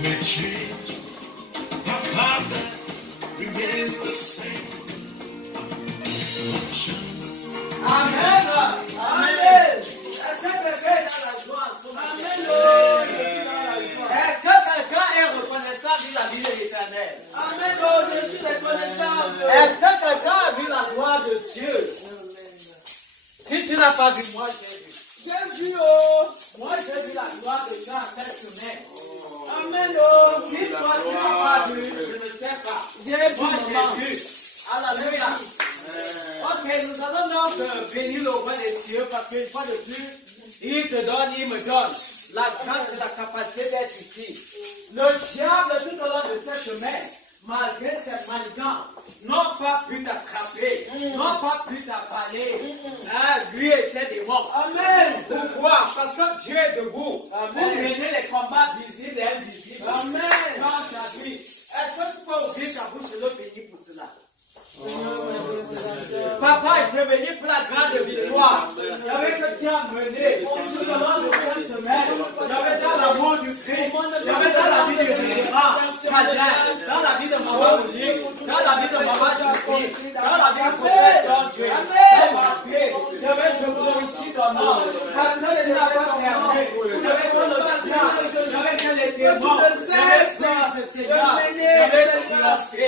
may change, our Father remains the same. Amen. Amen. Est-ce que quelqu'un est dans la joie? Amen. Est-ce que quelqu'un est reconnaissant de la vie de l'Éternel? Amen. Je suis reconnaissant. Est-ce que quelqu'un a vu la gloire de Dieu? Si tu n'as pas vu, moi j'ai vu. J'ai vu, moi j'ai vu la gloire de Dieu cette semaine. Amen. Si toi tu n'as pas vu, je ne sais pas. Moi j'ai vu. Alléluia. Ok, nous allons donc bénir le roi des cieux parce qu'une fois de plus, il te donne, il me donne la grâce et la capacité d'être ici. Le diable, tout au long de cette semaine, malgré ses manigances, n'ont pas pu t'attraper, n'ont pas pu t'avaler. Lui et ses démons. Amen. Pourquoi? Parce que Dieu est debout pour mener les combats visibles et invisibles. Amen. Dans ta vie. Est-ce que tu peux ouvrir ta bouche et le bénir pour cela? Papa, je veux venir pour la grande victoire. J'avais que tu as mené tout au long de cette semaine. J'avais dans l'amour du Christ. J'avais dans la vie de Révérend Cadin, dans la vie de Maman Monique, dans la vie de Maman Julie, dans la vie de Prophète Dieu. J'avais je glorifie ton nom. Parce que les affaires fermées. J'avais ton audition. J'avais que les démons. J'avais ce Seigneur. J'avais triomphé.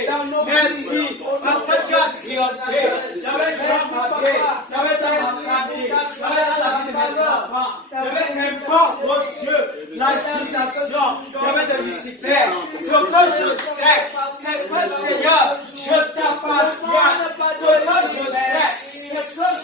Merci. Parce que tu as triomphé. J'avais triomphé. J'avais dans ma famille. J'avais dans la vie de mes enfants. J'avais n'importe, oh Dieu, l'agitation. J'avais de Lucifer. Ce que je sais, c'est que Seigneur, je t'appartiens. Ce que je sais, c'est que je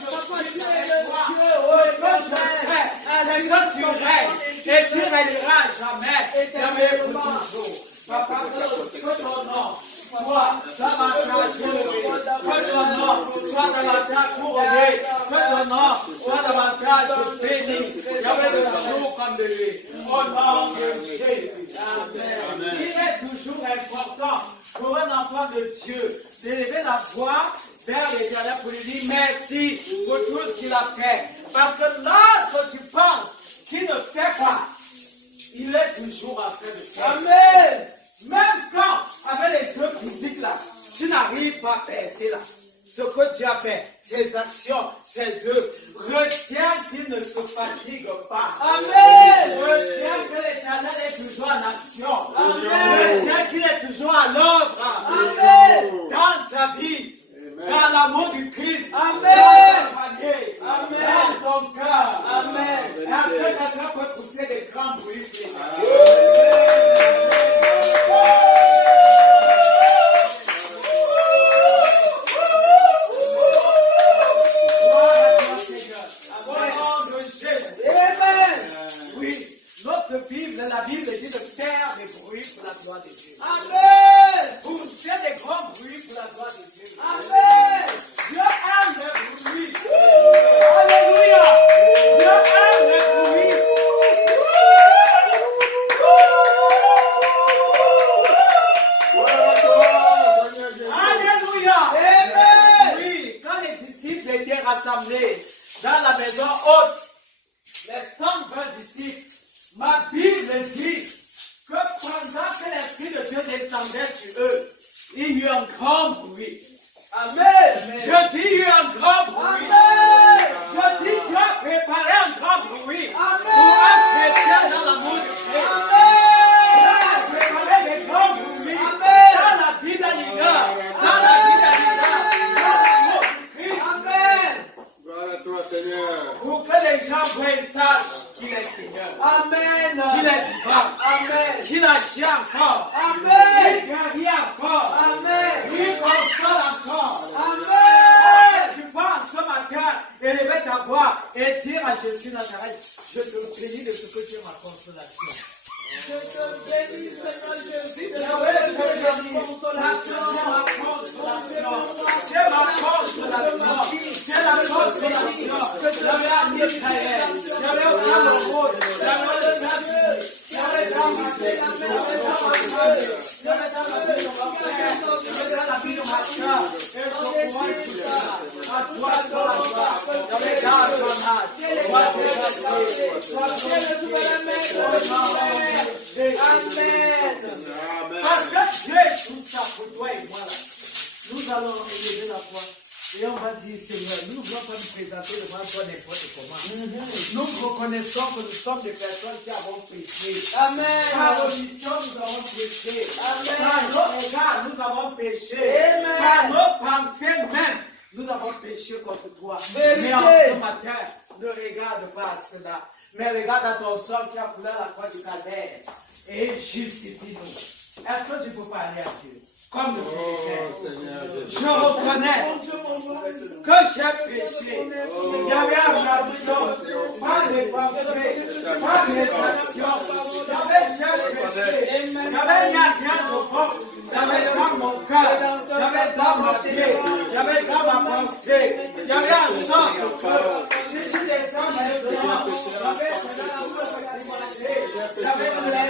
suis avec toi. Ce que je sais, c'est que tu règnes. Et tu régneras jamais. Jamais pour toujours. Papa, que ton nom soit davantage élevé, que ton nom soit davantage couronné, que ton nom soit davantage béni, j'avais le jour comme de lui, au nom de Jésus. Amen. Il est toujours important pour un enfant de Dieu d'élever la voix vers l'Éternel pour lui dire merci pour tout ce qu'il a fait. Parce que lorsque tu penses qu'il ne fait pas, il est toujours en train de faire. Amen. Même quand, avec les yeux physiques là, tu n'arrives pas à percer là. Ce que Dieu a fait, ses actions, ses œuvres, retiens qu'il ne se fatigue pas. Amen. Retiens que l'Éternel est toujours en action. Amen. Retiens qu'il est toujours à l'œuvre. Amen. Dans ta vie. Dans l'amour du Christ. Amen. Dans ta famille. Amen. Dans ton cœur. Amen. Et après, quelqu'un peut pousser des grands bruits. La Bible dit de faire des bruits pour la gloire de Dieu. Amen. Vous faites des grands bruits pour la gloire de Dieu. Amen. Dieu aime les bruits. Alléluia. Dieu aime les bruits. Alléluia. Amen. Oui, quand les disciples étaient rassemblés dans la maison haute, les 120 disciples, ma Bible dit que pendant que l'Esprit de Dieu descendait sur eux, il y eut un grand bruit. Amen. Je dis, il y eut un grand bruit. Amen. Je dis, Dieu a préparé un grand bruit. Amen. Pour un chrétien dans l'amour de Christ. Amen. Dieu a préparé des grands bruits. Amen. Dans la vie d'un leader. Dans la vie d'un leader. Dans l'amour de Christ. Amen. Gloire à toi, Seigneur. Pour que les gens voient et sachent qu'il est Seigneur. Amen. Qu'il est vivant. Amen. Qu'il agit encore. Amen. Il guérit encore. Amen. Il console encore. Amen. Tu peux en ce matin élever ta voix et dire à Jésus Nazareth, je te bénis de ce que tu es ma consolation. Je te bénis, Seigneur Jésus, de ce que tu es ma consolation. C'est ma consolation. C'est la consolation que j'avais à Israël. J'avais au Cameroun. J'avais au Cameroun. J'avais dans ma vie. J'avais dans ma vie. J'avais dans la vie de mon frère. J'avais dans la vie de ma soeur. Et je crois tout ça. À toi, sur la joie. J'avais dans ton âge. Sois développé. Sois développé. reconnaissons que nous sommes des personnes qui avons péché. Amen. Par omission, nous avons péché. Amen. Par nos regards, nous avons péché. Amen. Par nos pensées même, nous avons péché contre toi. Vérité. Mais en ce matin, ne regarde pas à cela. Mais regarde à ton sang qui a coulé à la croix du calvaire. Et justifie-nous. Est-ce que tu peux parler à Dieu? Comme le Seigneur Jésus. je reconnais que j'ai péché. Il y avait action, pas les pensées, pas les actions. J'ai péché. J'avais rien de bon. J'avais dans mon cœur, j'avais dans ma pied, j'avais dans ma pensée, j'avais un sang de feu. Si tu descends maintenant, j'avais de la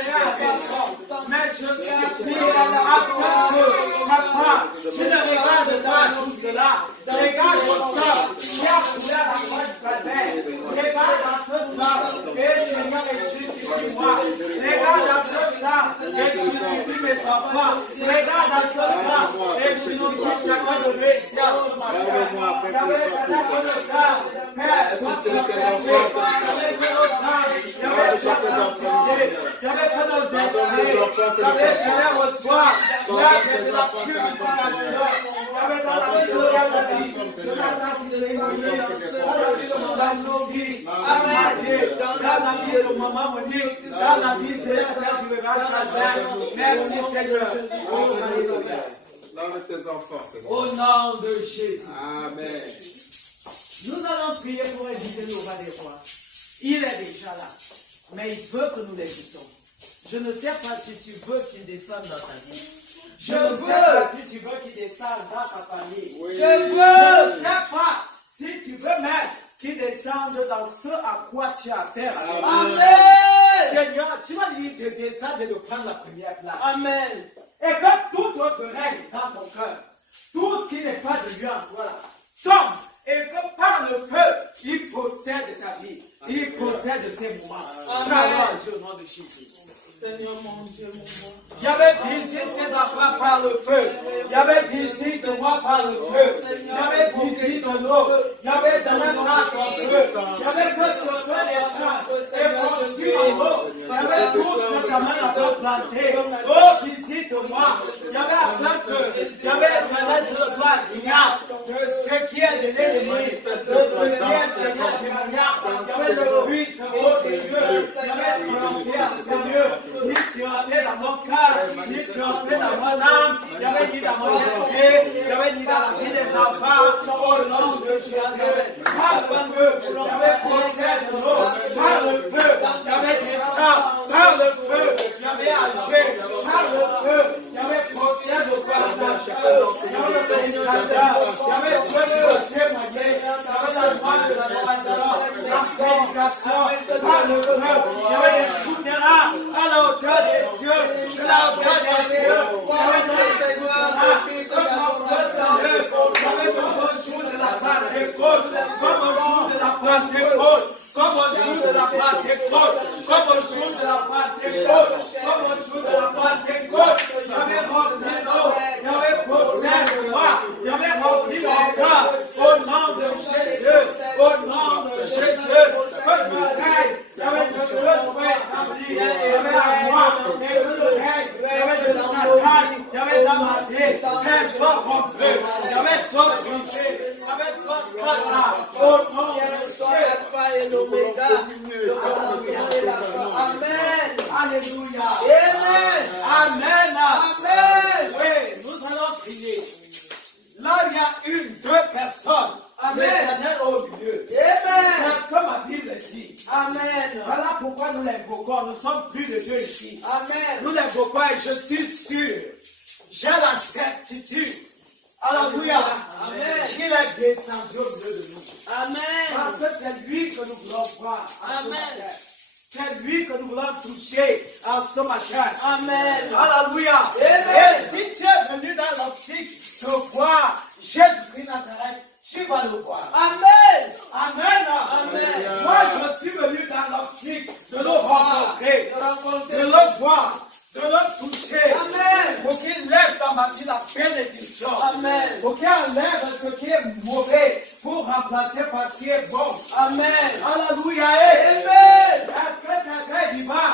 mais je suis dit, afin que, papa, tu ne regardes pas tout cela. Regarde au sang qui a coulé à la croix du calvaire. Regarde à ce sang, et Seigneur, et justifie-moi. Regarde à ce sang, et justifie mes enfants. Regarde à ce sang, et justifie chacun de nous ici à ce matin. J'avais le cœur, Père, sois ton péché. J'avais que nos âmes, j'avais sois sanctifié. J'avais que nos esprits, j'avais reçois l'âge de la purification. J'avais dans la vie de la vie. Je dans la vie de mon vie, dans la vie de maman Monique, dans la vie de Seigneur, merci Seigneur. Oh, alléluia. Lave tes enfants, Seigneur. Au nom de Jésus. Amen. Nous allons prier pour éviter le roi des rois. Il est déjà là, mais il veut que nous l'évitons. Je ne sais pas si tu veux qu'il descende dans ta vie. Je ne sais pas si tu veux qu'il descende dans ta famille. Oui. Je veux. Je ne sais pas si tu veux même qu'il descende dans ce à quoi tu as affaire. Amen. Seigneur, tu m'as dit de descendre et de prendre la première place. Amen. Et que tout autre règne dans ton cœur, tout ce qui n'est pas de lui en toi, là, tombe. Et que par le feu, il possède ta vie. Il possède ces moments. Parole Dieu au nom de Jésus. Seigneur mon Dieu, mon roi. J'avais visité ses enfants par le feu. J'avais visité de moi par le feu. J'avais visité de l'eau. J'avais donné grâce au feu. J'avais que ce feu les champs et conçu en eau. J'avais tout ce que ta main a fait planter. Oh, visite-moi. J'avais afin que j'avais donné sur le doigt d'ignare de ce qui est de l'ennemi, de ce qui est Seigneur témoignage. J'avais le bruit, ce beau Dieu. J'avais trempé à Seigneur. Ni tu entrais dans mon cœur, ni tu entrais dans mon âme, j'avais dit dans mon esprit, j'avais dit dans la vie des enfants, au nom de Jésus. Par le feu, j'avais procédé de l'eau, par le feu, j'avais des sangs, par le feu, j'avais agi, par le feu, j'avais procédé de quoi j'avais souhaité témoigner, j'avais la demande de la prédication, par le feu, j'avais des souterrains à la hauteur des cieux, de la hauteur des cieux, j'avais des souterrains, comme au jour de la Pentecôte, comme au jour de la Pentecôte, comme au jour de la Pentecôte, comme au jour de la Pentecôte, comme au jour de la Pentecôte, j'avais rempli l'eau, j'avais posé de moi, j'avais rempli mon cœur, au nom de Jésus, au nom de Jésus, que tu règnes, j'avais que Dieu soit établi, j'avais à moi, et que le règne, j'avais de Satan, j'avais dans ma vie, qu'elle soit rompue, j'avais soit brisée, j'avais soit scandale, au nom de Jésus. Amen. Alléluia. Amen. Amen. Amen. Oui, nous allons prier. Là, il y a deux personnes. Amen. L'Éternel au milieu. Amen. C'est comme ma Bible dit. Amen. Voilà pourquoi nous l'invoquons. Nous sommes plus de deux ici. Amen. Nous l'invoquons et je suis sûr. J'ai la certitude. Alléluia. Amen. Qu'il est descendu au milieu de nous. Amen. Parce que c'est lui que nous voulons voir. Amen. C'est lui que nous voulons toucher en ce matin. Amen. Alléluia. Amen. Et si tu es venu dans l'optique de voir Jésus-Christ Nazareth, tu vas le voir. Amen. Amen. Amen. Moi, je suis venu dans l'optique de le rencontrer, De rencontrer. de le voir, de le toucher. Amen. Pour qu'il lève va m'amener la bénédiction. Amen. Pour qu'il enlève ce qui est mauvais pour remplacer par ce qui est bon. Amen. Alléluia. Amen. Est-ce que quelqu'un dit va?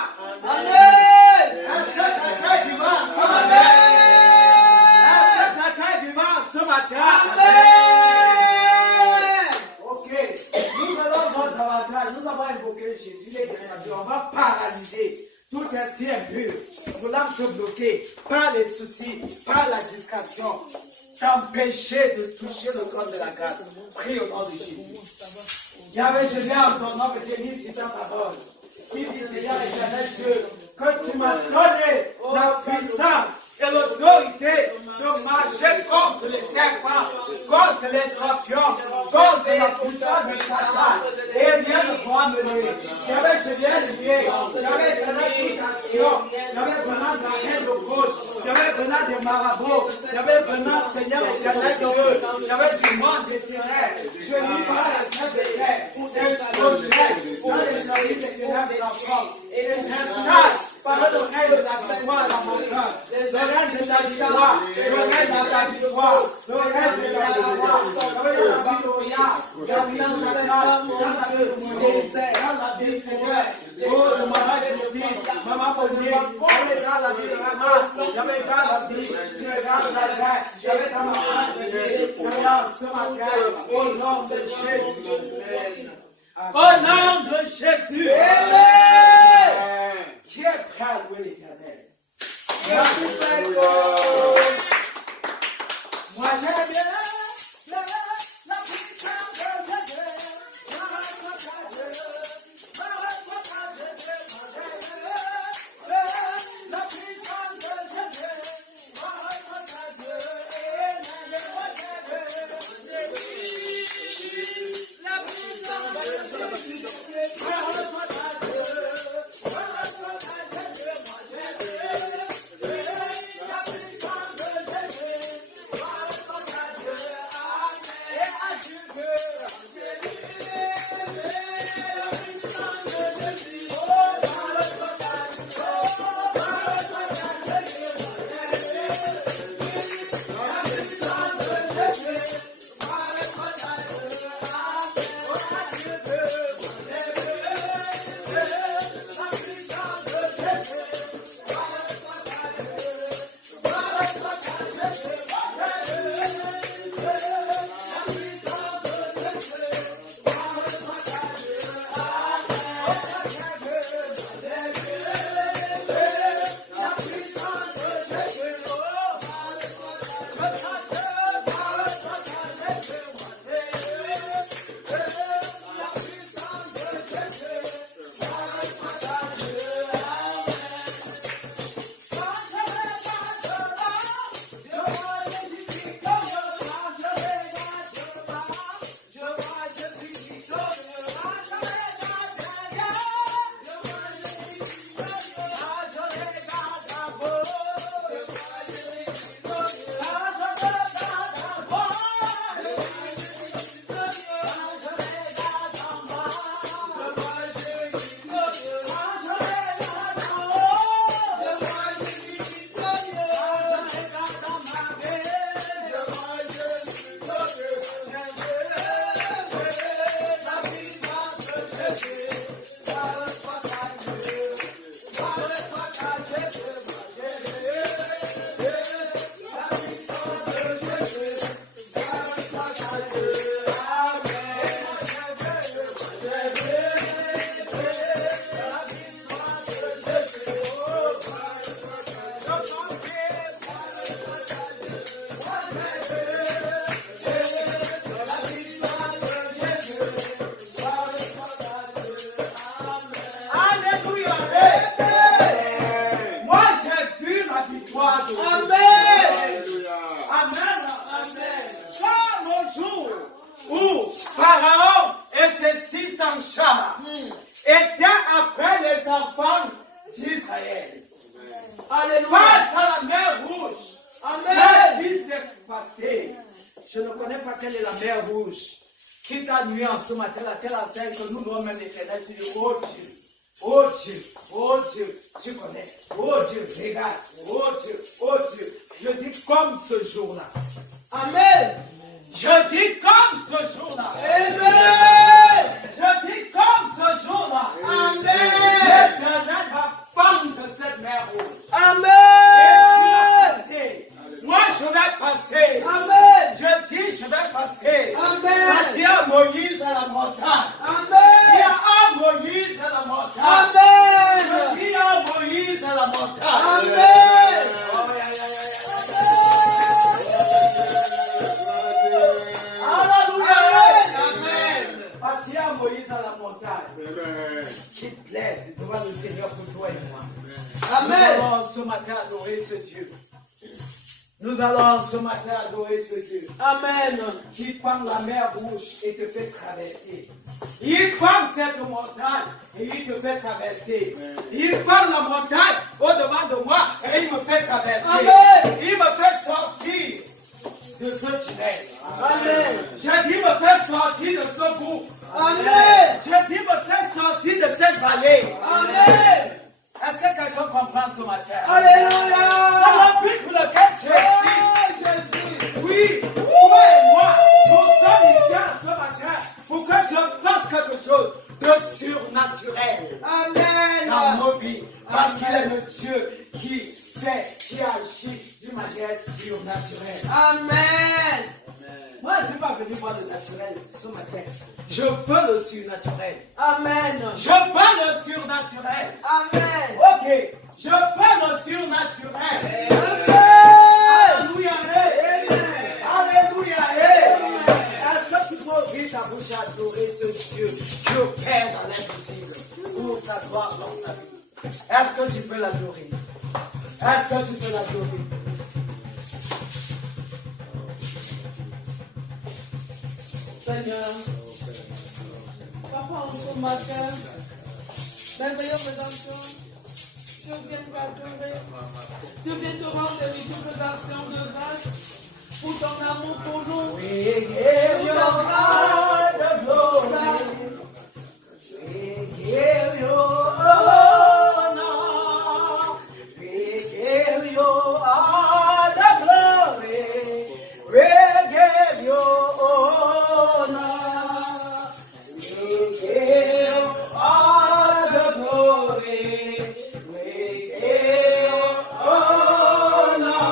Amen. Est-ce que quelqu'un dit va ce matin? Amen. Est-ce que quelqu'un dit va ce matin? Amen. Ok. Nous allons voir davantage. Nous allons invoquer Jésus. Il est descendu. On va paralyser tout esprit impur. Nous l'avons se bloquer par les soucis, par la discussion, t'empêcher de toucher le corps de la grâce. Prie au nom de Jésus. Yahvé, je viens en ton nom et je lis sur ta parole. Qui dit, Seigneur éternel Dieu, que tu m'as donné la puissance et l'autorité de marcher contre les serpents, contre les scorpions, contre la puissance de Satan. Et viens de voir me lier. J'avais, je viens de lier. J'avais donné toute action. J'avais venant de la haine de gauche. J'avais venant des marabouts. J'avais venant, Seigneur éternel Dieu. J'avais du monde de terrain. Je lis par la sainte de terre. Et je projette dans les avis des ténèbres d'enfants. Et j'installe par le règne de la victoire dans mon cœur. Le règne de la victoire, le règne de la victoire, le règne de la victoire, le règne de la victoire, la vie de la grâce, dans la témoignage, dans la vie, Seigneur. Oh, le mariage de vie, maman Fournier, j'avais dans la vie de la main, j'avais dans la vie, je regarde la joie, j'avais dans ma main, j'avais ce matin, au nom de Jésus. Au nom de Jésus. Amen. Qui est prêt à louer l'Éternel? Merci Seigneur. Moi j'aime bien la puissance de Jésus. Je ne connais pas quelle est la mer rouge qui t'a nuit en ce matin, la telle enseigne que nous, l'homme l'Éternel, tu dis, oh Dieu, oh Dieu, tu connais, oh Dieu, regarde, oh Dieu, Je dis comme ce jour-là. Amen. Je dis comme ce jour-là. Amen. Je dis comme ce jour-là. Amen. L'Éternel va fendre cette mer rouge. Amen. Moi, je vais passer. Amen. Je dis, je vais passer. Amen. Passer à Moïse à la montagne. Amen. Dis à Moïse à la montagne. Amen. Je dis à Moïse à la montagne. Amen. Oh, yeah, yeah, Alléluia. Amen. Passer à Moïse à la montagne. Amen. Qui plaide devant le Seigneur pour toi et moi. Amen. Nous allons ce matin adorer ce Dieu. Nous allons ce matin adorer ce Dieu Amen. qui prend la mer rouge et te fait traverser. Il prend cette montagne et il te fait traverser. Il prend la montagne au-devant de moi et il me fait traverser. Amen. Il me fait sortir de ce tunnel. Amen. J'ai dit me faire sortir de ce groupe. Amen. J'ai dit me faire sortir de cette vallée. Amen. Est-ce que quelqu'un comprend ce matin? Alléluia. C'est le but pour lequel tu es ici. Oh, Jésus. Oui, toi et moi, nous sommes ici ce matin pour que Dieu fasse quelque chose de surnaturel Amen. dans nos vies. Parce qu'il est le Dieu qui fait, qui agit d'une manière surnaturelle. Amen. Moi, je ne suis pas venu voir le naturel ce matin. Je veux le surnaturel. Amen. Je veux le surnaturel. Amen. Ok, je veux le surnaturel. Alléluia. Alléluia. Est-ce que tu peux ouvrir ta bouche à adorer ce Dieu qui opère dans l'invisible pour sa gloire dans ta vie? Est-ce que tu peux l'adorer? Est-ce que tu peux l'adorer? Seigneur, Papa, en ce matin, merveilleuse rédemption, je viens t'adorer, je viens te rendre une présentation de grâce pour ton amour pour nous. We give you all the glory. We give you honor. We give you all the glory. We give you honor. We give you all the glory. We give you honor.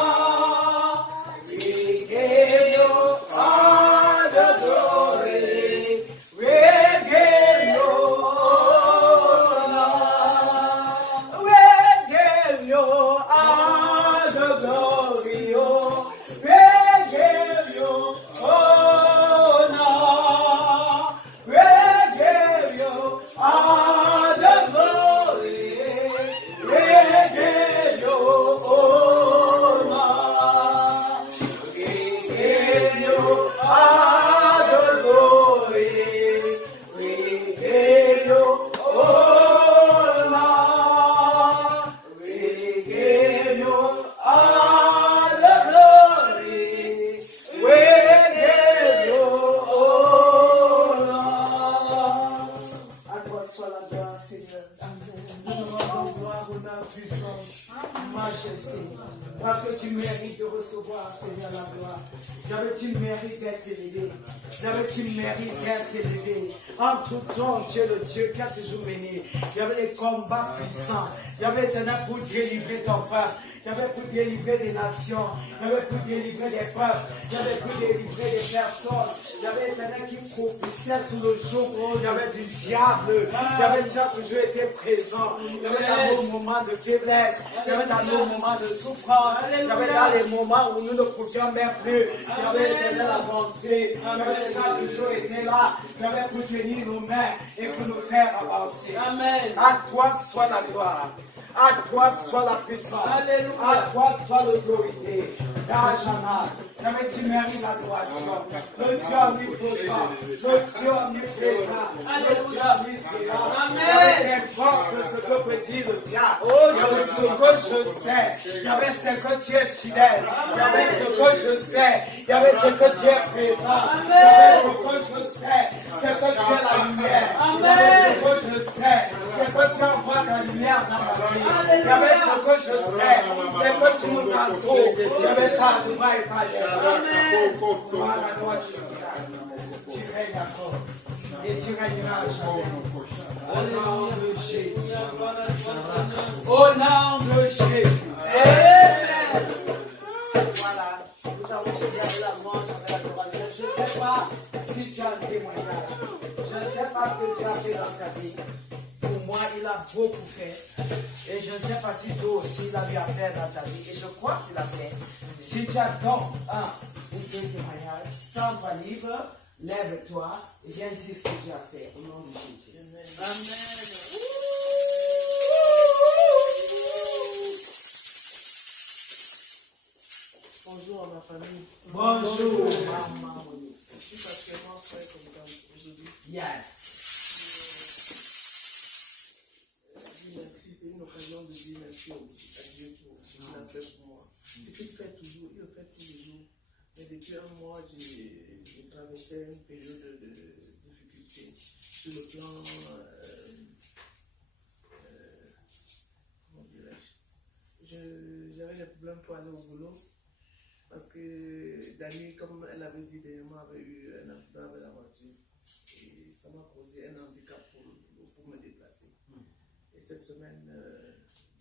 We give you all the glory. We give you honor. We give you all the glory. Oh, we give you honor. We give you all the glory. We give you honor. We give you all the glory. We give you honor. We give you all the glory. We give you honor. À toi soit la gloire, Seigneur. Nous rendons gloire, honneur, puissance, majesté. Parce que tu mérites de recevoir, Seigneur, la gloire. J'avais tu mérites d'être élevé. J'avais tu mérites d'être élevé. En tout temps, tu es le Dieu qui a toujours mené. J'avais des combats puissants. J'avais éternel pour délivrer ton peuple. J'avais pu délivrer des nations. J'avais pu délivrer des peuples. J'avais pu délivrer des personnes. J'avais éternel qui propitiait sous le jour où il y avait du diable. J'avais déjà toujours été présent. J'avais dans nos moments de faiblesse. J'avais dans nos moments de souffrance. J'avais dans les moments où nous ne pouvions même plus. J'avais éternel avancé. J'avais déjà toujours été là. J'avais pu tenir nos mains et pour nous faire avancer. Amen. À toi soit la gloire. À toi soit la puissance. Alléluia. À toi soit l'autorité. D'Ajana. Jamais tu mérites l'adoration. Le Dieu omnipotent. Le Dieu omniprésent. Le Dieu omniscient. Amen. Qu'importe ce que peut dire le diable. Oh, Il y avait ce que je sais. Il y avait ce que tu es fidèle. Il y avait ce que je sais. Il y avait ce que tu es présent. Il y avait ce que je sais. C'est que tu es la lumière. Il y avait ce que je sais. C'est que tu envoies la lumière dans ma vie. Il y avait ce que je sais, c'est que tu nous entoures. Je vais pas de moi et pas d'ailleurs. Voilà, toi, tu règnes encore. Et tu régneras à jamais. Au nom de Jésus. Au nom de Jésus. Amen. Voilà. Nous avons célébré la mort, j'avais l'adoration. Je ne sais pas si tu as un témoignage. Je ne sais pas ce que tu as fait dans ta vie. Pour moi, il a beaucoup fait. Et je ne sais pas si toi aussi, il a eu à faire dans ta vie. Et je crois qu'il a fait. Si tu as donc un ou deux témoignages, sens-toi libre, lève-toi et viens dire ce que tu as fait. Au nom de Jésus. Amen. Bonjour à ma famille. Bonjour, maman. Je suis particulièrement très content aujourd'hui. Yes. Merci, c'est une occasion de dire merci à Dieu pour ce qu'il a fait pour moi. Ce qu'il fait toujours, il le fait tous les jours. Mais depuis un mois, j'ai traversé une période de difficulté sur le plan, comment dirais-je, j'avais des problèmes pour aller au boulot. Parce que Dani, comme elle avait dit dernièrement, avait eu un accident avec la voiture. Et ça m'a causé un handicap pour me déplacer. Et cette semaine,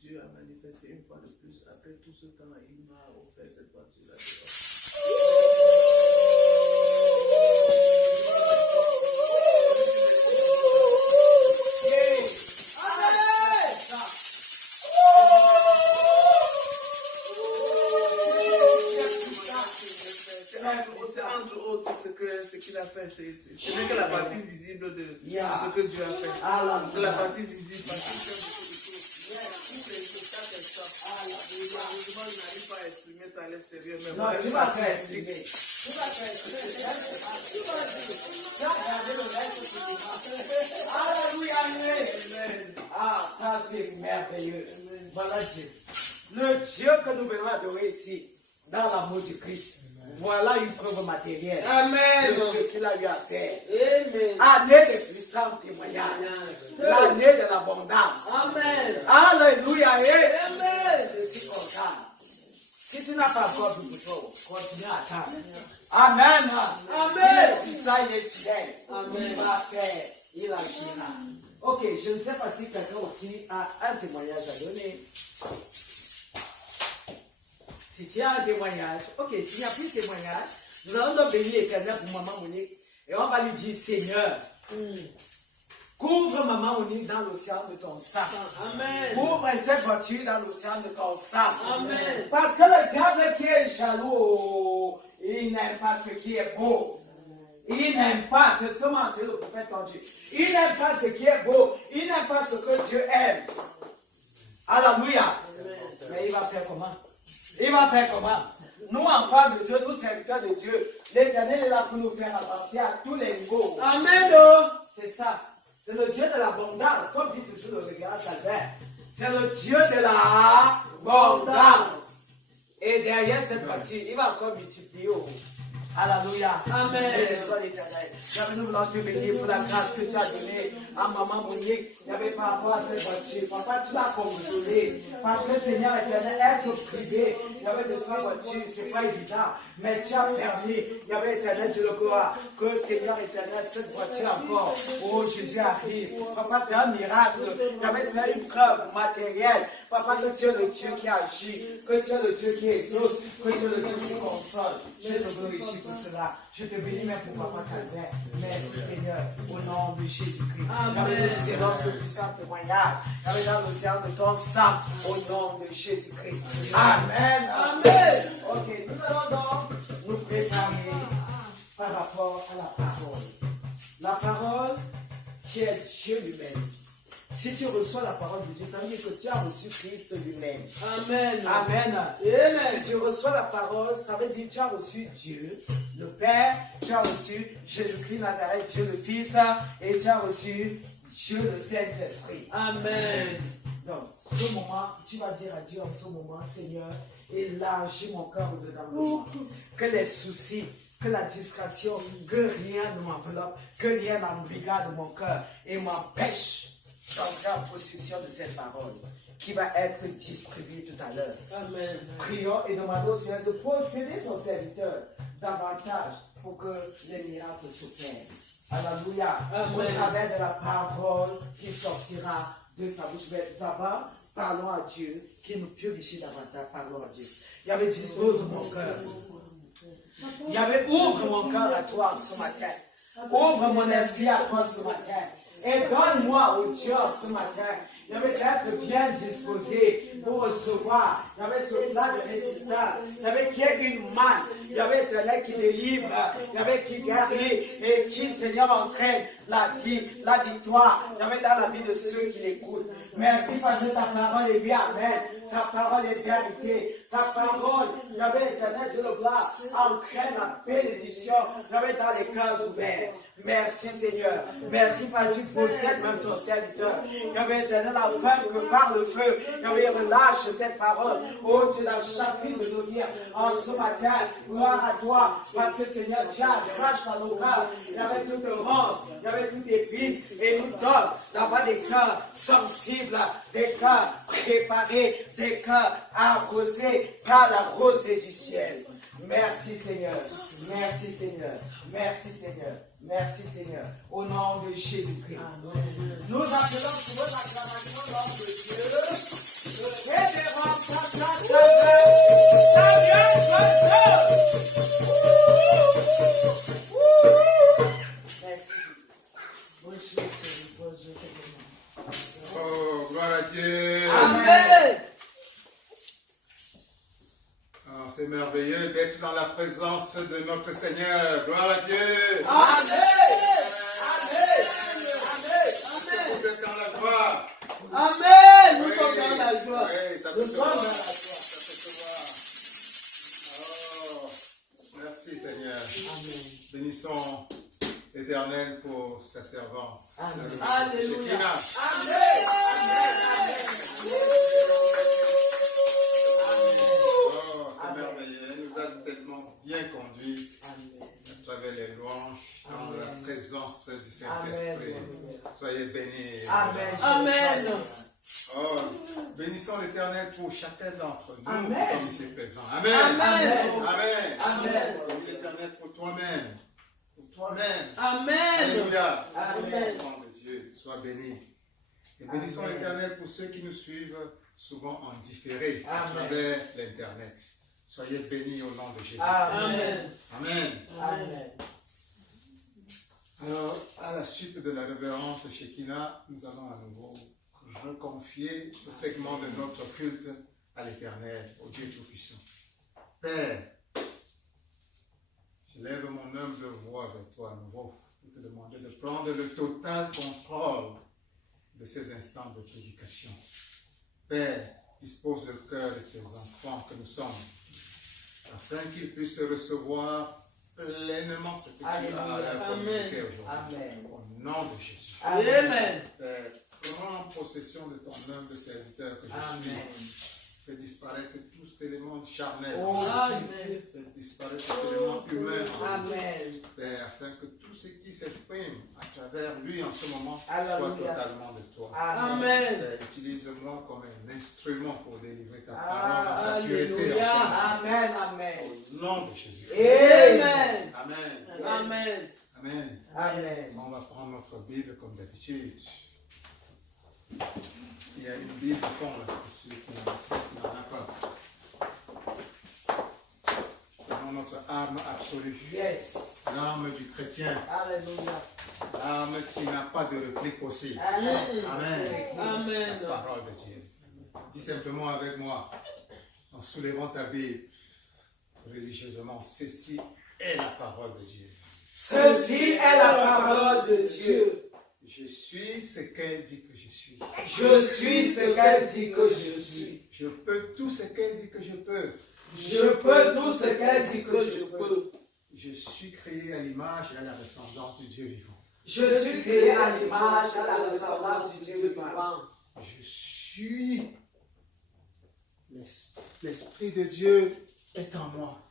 Dieu a manifesté une fois de plus. Après tout ce temps, il m'a offert cette voiture-là. Entre autres, ce qu'il a fait, ce n'est que la partie visible de ce que Dieu a fait. C'est la partie visible parce qu'il fait beaucoup de choses. Malheureusement, il n'arrive pas à exprimer ça à l'extérieur. Mais Non, tu vas faire exprimer. Tu vas faire exprimer. Alléluia. Ah, ça c'est merveilleux. Voilà Dieu. Le Dieu que nous venons adorer ici, dans l'amour du Christ. Voilà une preuve matérielle Amen. de ce qu'il a eu à faire. Amen. Année de puissants témoignages. L'année de l'abondance. Amen. Alléluia. Amen. Je suis content. Si tu n'as pas encore vu pour toi, continue à attendre. Amen. Amen. Il est puissant, il est fidèle. Amen. Il va faire, il agira. Ok, je ne sais pas si quelqu'un aussi a un témoignage à donner. Si tu as un témoignage, ok, s'il n'y a plus de témoignage, nous allons donc bénir l'Éternel pour Maman Monique et on va lui dire, Seigneur, couvre Maman Monique dans l'océan de ton sang. Amen. Couvre cette voiture dans l'océan de ton sang. Amen. Parce que le diable qui est jaloux, il n'aime pas ce qui est beau. Il n'aime pas, c'est ce que m'a enseigné le prophète ton Dieu. Il n'aime pas ce qui est beau. Il n'aime pas ce que Dieu aime. Alléluia. Mais il va faire comment? Il va faire comment? Nous, enfants de Dieu, nous, serviteurs de Dieu, l'Éternel est là pour nous faire avancer à tous les niveaux. Amen. C'est ça. C'est le Dieu de l'abondance. Comme dit toujours le regard Albert. C'est le Dieu de l'abondance. Et derrière cette partie, il va encore multiplier. Alléluia. Amen. Et soit l'Éternel. Nous voulons te bénir pour la grâce que tu as donnée à Maman Monique. Il n'y avait pas rapport à cette voiture. Papa, tu l'as consolé. Parce que Seigneur éternel, être privé, il y avait de sa voiture, ce n'est pas évident. Mais tu as permis, il y avait éternel, je le crois, que Seigneur éternel, cette voiture encore, oh Jésus arrive. Papa, c'est un miracle. Il y avait une preuve matérielle. Papa, que tu es le Dieu qui agit, que tu es le Dieu qui exauce, que tu es le Dieu qui console. Je te glorifie pour cela. Je te bénis même pour Papa Calvaire. Merci Seigneur, au nom de Jésus-Christ. J'avais le silence, ce puissant témoignage. J'avais dans l'océan de ton sang, au nom de Jésus-Christ. Amen. Amen. Ok, nous allons donc nous préparer par rapport à la parole. La parole qui est Dieu lui-même. Si tu reçois la parole de Dieu, ça veut dire que tu as reçu Christ lui-même. Amen. Amen. Amen. Si tu reçois la parole, ça veut dire que tu as reçu Dieu, le Père, tu as reçu Jésus-Christ Nazareth, Dieu le Fils, et tu as reçu Dieu le Saint-Esprit. Amen. Donc, ce moment, tu vas dire à Dieu en ce moment, Seigneur, élargis mon cœur au-dedans de moi. Que les soucis, que la distraction, que rien ne m'enveloppe, que rien n'embrigade mon cœur et m'empêche d'entrer en possession de cette parole. qui va être distribué tout à l'heure. Amen. Prions et demandons au Seigneur de posséder son serviteur davantage pour que les miracles s'opèrent. Alléluia. Amen. Au travers de la parole qui sortira de sa bouche. Mais d'abord, parlons à Dieu, qui nous purifie davantage. Parlons à Dieu. Il y avait dispose mon cœur. Il y avait ouvre mon cœur à toi ce matin. Ouvre mon esprit à toi ce matin. Et donne-moi, oh Dieu, ce matin, je vais être bien disposé pour recevoir. Il y avait ce plat de résistance. Il y avait qui est une manne. Il y avait Éternel qui délivre. Il y avait qui guérit et qui, Seigneur, entraîne la vie, la victoire. Il y avait dans la vie de ceux qui l'écoutent. Merci parce que ta parole est bien. Amen. Ta parole est vérité. Ta parole, il y avait Éternel, je le vois, entraîne la bénédiction. Il y avait dans les cœurs ouverts. Merci Seigneur. Merci parce que tu possèdes même ton serviteur. Il y avait Éternel afin que par le feu, il y avait relâche cette parole. Oh Dieu, dans chacune de nos vies, en ce matin, gloire à toi. Parce que Seigneur, tu arraches dans nos cœurs. Il y avait toute rose, il y avait toute épine. Et nous donne d'avoir des cœurs sensibles, des cœurs préparés, des cœurs arrosés par la rosée du ciel. Merci Seigneur. Merci Seigneur. Merci Seigneur. Merci Seigneur. Au nom de Jésus-Christ. Nous appelons pour votre acclamation au nom de Dieu. Le révérend Oh, gloire à Dieu. Amen. C'est merveilleux d'être dans la présence de notre Seigneur. Gloire à Dieu. Amen. Vous êtes dans la joie. Amen. Nous sommes dans la joie. Oui, ça peut Nous se sommes voir. dans la joie. Ça peut se voir. Oh, merci Seigneur. Bénissons l'Éternel pour sa servante. Amen. Alléluia. Shekinah. Oh, c'est merveilleux. Elle nous a tellement bien conduits à travers les louanges, dans la présence du Saint-Esprit. Soyez bénis. Amen. Amen. Oh, bénissons l'Éternel pour chacun d'entre nous Amen. qui sommes ici présents. Amen. Amen. Amen. Amen. Bénis l'Éternel pour toi-même. Pour toi-même. Amen. Alléluia. Amen. Enfant de Dieu, sois béni. Et bénissons l'Éternel pour ceux qui nous suivent souvent en différé à Amen. travers l'Internet. Soyez bénis au nom de Jésus. Amen. Amen. Amen. Alors, à la suite de la révérende Shekinah, nous allons à nouveau reconfier ce segment de notre culte à l'Éternel, au Dieu Tout-Puissant. Père, je lève mon humble voix vers toi à nouveau pour te demander de prendre le total contrôle de ces instants de prédication. Père, dispose le cœur de tes enfants que nous sommes, afin qu'ils puissent recevoir pleinement ce que tu as à leur communiquer aujourd'hui. Amen. Au nom de Jésus. Amen. Père, prends possession de ton humble serviteur que je suis. Fais disparaître tout cet élément charnel. Oh, Amen. Fais disparaître cet élément humain. Amen. Père, afin que tout ce qui s'exprime à travers lui en ce moment Alléluia. soit totalement de toi. Amen. Père, utilise-moi comme un instrument pour délivrer ta parole dans sa pureté en ce Alléluia. moment. Amen. Amen. Au nom de Jésus. Amen. Amen. Amen. Amen. Amen. On va prendre notre Bible comme d'habitude. Il y a une Bible au fond là, pour ceux qui n'en ont pas. Prenons notre arme absolue. Yes. L'arme du chrétien. Alléluia. L'arme qui n'a pas de réplique possible. Amen. Amen. Amen. La parole de Dieu. Dis simplement avec moi, en soulevant ta Bible, religieusement, ceci est la parole de Dieu. Ceci est la parole de Dieu. Je suis ce qu'elle dit que je suis. Je suis ce qu'elle dit que je suis. Je peux tout ce qu'elle dit que je peux. Je peux tout ce qu'elle dit que je peux. Je suis créé à l'image et à la ressemblance du Dieu vivant. Je suis créé à l'image et à la ressemblance du Dieu vivant. Je suis. L'Esprit de Dieu est en moi.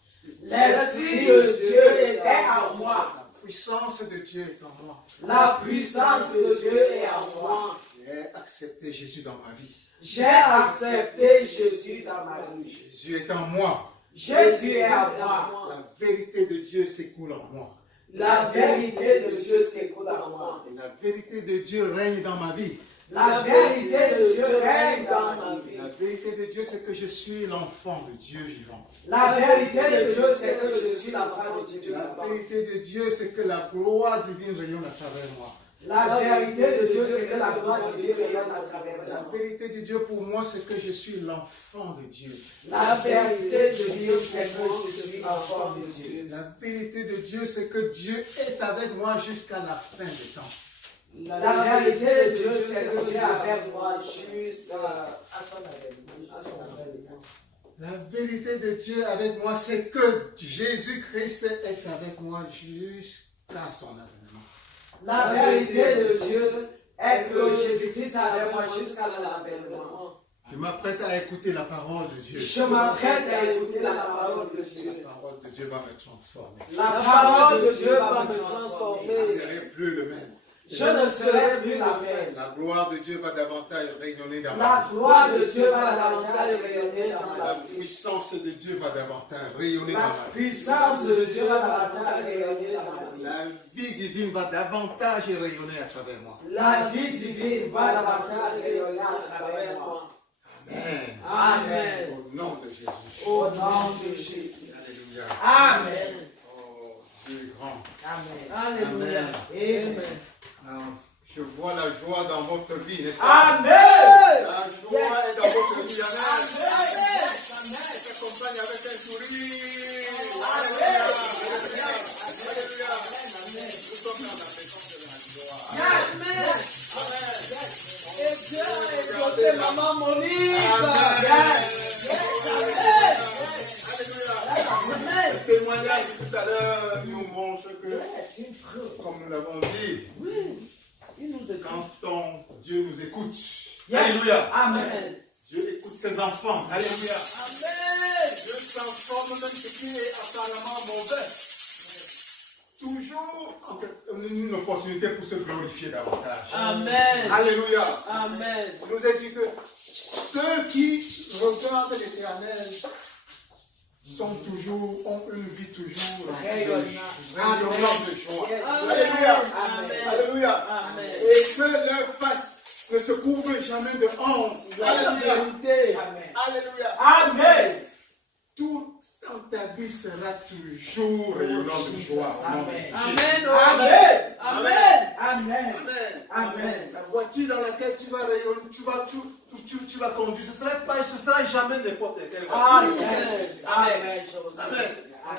L'Esprit de Dieu est en moi. La puissance de Dieu est en moi. La puissance de Dieu est en moi. J'ai accepté Jésus dans ma vie. J'ai accepté Jésus dans ma vie. Jésus est en moi. Jésus est à moi. La vérité de Dieu s'écoule en moi. La vérité de Dieu s'écoule en moi. Et la vérité de Dieu règne dans ma vie. La vérité de Dieu règne dans ma vie. La vérité de Dieu, c'est que je suis l'enfant de Dieu vivant. La vérité de Dieu, c'est que je suis l'enfant de Dieu. La vérité de Dieu, c'est que la gloire divine rayonne à travers moi. La vérité de Dieu, c'est que la gloire divine rayonne à travers La moi. vérité de Dieu pour moi, c'est que je suis l'enfant de Dieu. La vérité de Dieu, c'est que je suis l'enfant de Dieu. La vérité de Dieu, c'est que Dieu est avec moi jusqu'à la fin des temps. La vérité de Dieu, c'est que Dieu est avec moi jusqu'à son avènement. La vérité de Dieu avec moi, c'est que Jésus-Christ est avec moi jusqu'à son avènement. La vérité de Dieu est que Jésus-Christ est avec moi jusqu'à son avènement. Je m'apprête à écouter la parole de Dieu. Je m'apprête à écouter la parole de Dieu. La parole de Dieu va me transformer. La parole de Dieu va me Je transformer. ne serai plus le même. Je ne serai plus la même. La gloire de Dieu va davantage rayonner dans ma La vie. gloire de Dieu va davantage rayonner dans La ma vie. puissance de Dieu va davantage rayonner dans La ma vie. puissance de Dieu va davantage rayonner dans ma vie. La vie divine va davantage rayonner à travers moi. La vie divine va davantage rayonner à travers moi. Amen. Amen. Au nom de Jésus. Au nom de Jésus. Alléluia. Amen. Oh, Dieu est grand. Amen. Alléluia. Amen. Alors, je vois la joie dans votre vie, n'est-ce pas? Amen. La joie est dans votre vie. Amen. Amen. Je t'accompagne avec un sourire. Amen. Alléluia. Nous sommes dans la maison de la joie. Amen. Amen. Et Dieu a exaucé maman Monique. Alléluia. Amen. Le témoignage de tout à l'heure nous montre que, comme nous l'avons dit, Il nous écoute. quand Dieu nous écoute, Alléluia. Amen. Dieu écoute ses enfants. Alléluia. Amen. Dieu transforme même ce qui est apparemment mauvais. Toujours une opportunité pour se glorifier davantage. Amen. Alléluia. Amen. Il nous a dit que ceux qui regardent l'Éternel ont une vie toujours rayonnante de joie. Alléluia. Amen. Alléluia. Amen. Et que leur face ne se couvre jamais de honte. La Alléluia. vérité. Alléluia. Amen. Tout dans ta vie sera toujours rayonnant de joie. Au nom de Amen. Jésus. Amen. Amen. Amen. Amen. Amen. Amen. La voiture dans laquelle tu vas rayonner, tu vas conduire, ce sera jamais n'importe quelle voiture. Amen. Amen. Amen.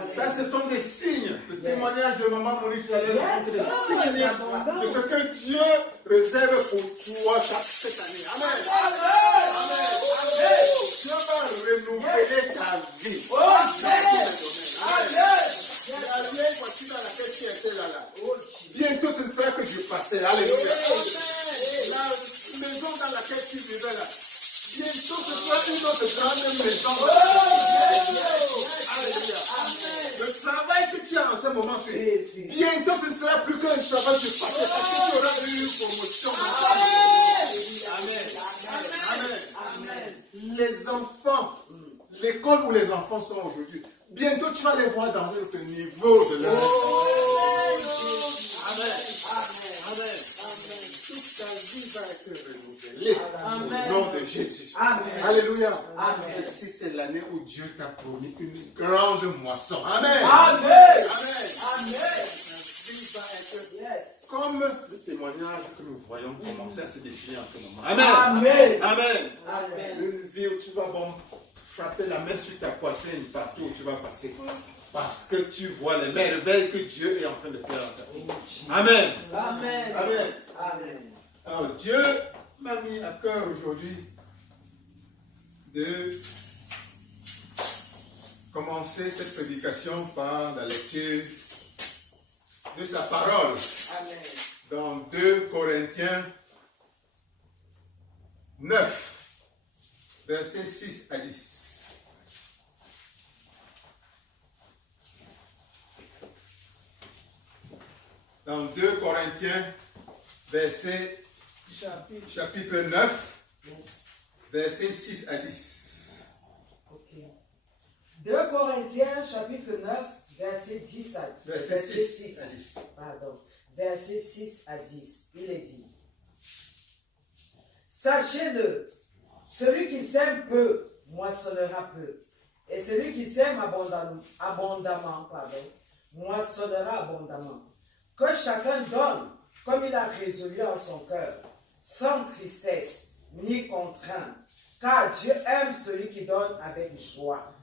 Ça, ce sont des signes. Le témoignage de maman Monique tout à l'heure, ce sont des signes de ce que Dieu réserve pour toi cette année. Amen. Amen. Dieu va renouveler ta vie. La vieille voiture dans laquelle tu étais là. Bientôt, ce ne sera que du passé. Alléluia. La maison dans laquelle tu vivais là. Bientôt, ce sera une autre grande maison. Alléluia. Le travail que tu as en ce moment, bientôt, ce ne sera plus qu'un travail du passé. Parce que tu auras eu une promotion. Amen. Amen. Les enfants, l'école où les enfants sont aujourd'hui, bientôt tu vas les voir dans un autre niveau de leur Amen. Amen. Toute ta vie va être renouvelée. Au nom de Jésus. Amen. Alléluia. Amen. Ceci, c'est l'année où Dieu t'a promis une grande moisson. Amen. Amen. Amen. Amen. La vie va être Yes. comme le témoignage que nous voyons commencer à se dessiner en ce moment. Amen. Amen. Amen. Amen. Une vie où tu vas frapper la main sur ta poitrine partout où tu vas passer. Parce que tu vois les merveilles que Dieu est en train de faire dans ta vie. Amen. Amen. Amen. Amen. Alors Dieu m'a mis à cœur aujourd'hui de commencer cette prédication par la lecture de sa parole Amen. dans 2 Corinthiens 9, versets 6 à 10. Dans 2 Corinthiens, chapitre 9, versets 6 à 10. Ok. 2 Corinthiens chapitre 9, verset 10 à Verset 6 à 10. Pardon. Verset 6 à 10. Il est dit. Sachez-le, celui qui sème peu, moissonnera peu. Et celui qui sème abondamment, moissonnera abondamment. Que chacun donne comme il a résolu en son cœur, sans tristesse ni contrainte, car Dieu aime celui qui donne avec joie.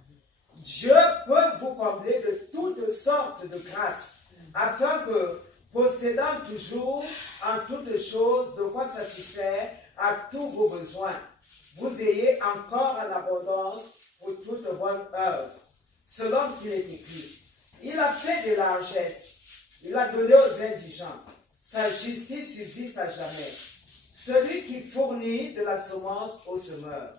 Dieu peut vous combler de toutes sortes de grâces, afin que, possédant toujours en toutes choses de quoi satisfaire à tous vos besoins, vous ayez encore en abondance pour toute bonne œuvre. Selon qu'il est écrit, il a fait de largesse, il a donné aux indigents, sa justice subsiste à jamais. Celui qui fournit de la semence au semeur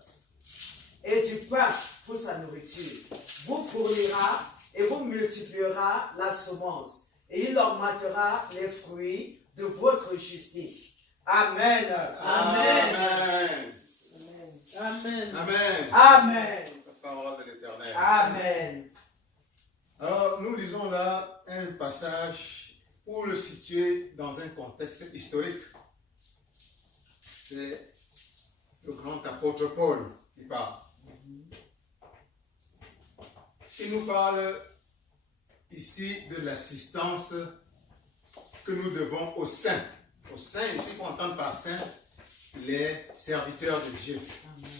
et du pain pour sa nourriture, vous fournira et vous multipliera la semence, et il augmentera les fruits de votre justice. Amen. Amen. Amen. Amen. Amen. La parole de l'Éternel. Amen. Alors, nous lisons là un passage pour le situer dans un contexte historique. C'est le grand apôtre Paul qui parle. Il nous parle ici de l'assistance que nous devons aux saints. Aux saints, ici, qu'on entend par saints, les serviteurs de Dieu. Amen.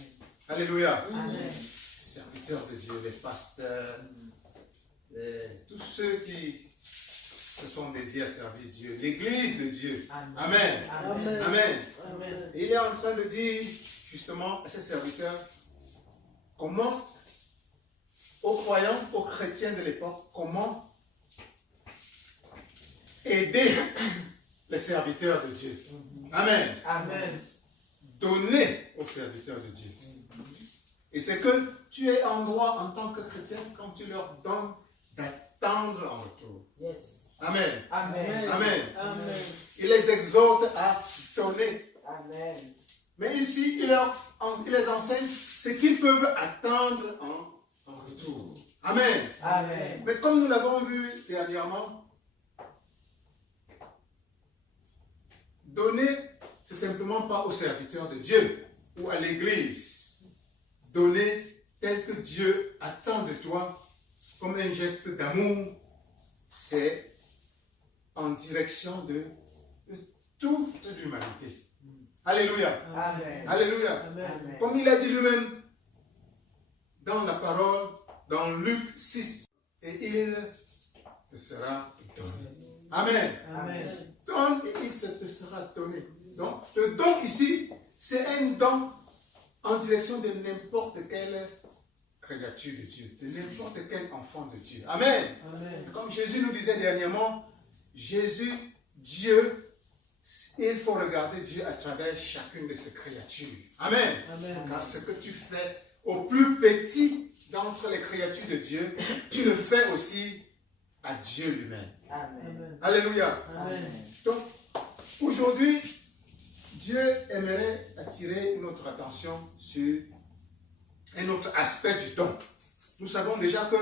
Alléluia. Amen. Serviteurs de Dieu, les pasteurs, tous ceux qui se sont dédiés à servir Dieu, l'Église de Dieu. Amen. Amen. Amen. Amen. Et il est en train de dire justement à ses serviteurs comment, aux croyants, aux chrétiens de l'époque, comment aider les serviteurs de Dieu. Amen. Amen. Donner aux serviteurs de Dieu. Et c'est que tu es en droit en tant que chrétien quand tu leur donnes d'attendre en retour. Yes. Amen. Amen. Amen. Amen. Il les exhorte à donner. Amen. Mais ici, il les enseigne ce qu'ils peuvent attendre en retour. Amen. Amen. Mais comme nous l'avons vu dernièrement, donner, c'est simplement pas aux serviteurs de Dieu ou à l'Église. Donner tel que Dieu attend de toi comme un geste d'amour, c'est en direction de toute l'humanité. Alléluia. Amen. Alléluia. Amen. Comme il a dit lui-même dans la parole, dans Luc 6, et il te sera donné. Amen. Amen. Donne et il te sera donné. Donc, le don ici, c'est un don en direction de n'importe quelle créature de Dieu, de n'importe quel enfant de Dieu. Amen. Amen. Comme Jésus nous disait dernièrement, Jésus, Dieu, il faut regarder Dieu à travers chacune de ses créatures. Amen. Amen. Car ce que tu fais au plus petit d'entre les créatures de Dieu, tu le fais aussi à Dieu lui-même. Amen. Alléluia. Amen. Donc, aujourd'hui, Dieu aimerait attirer notre attention sur un autre aspect du don. Nous savons déjà que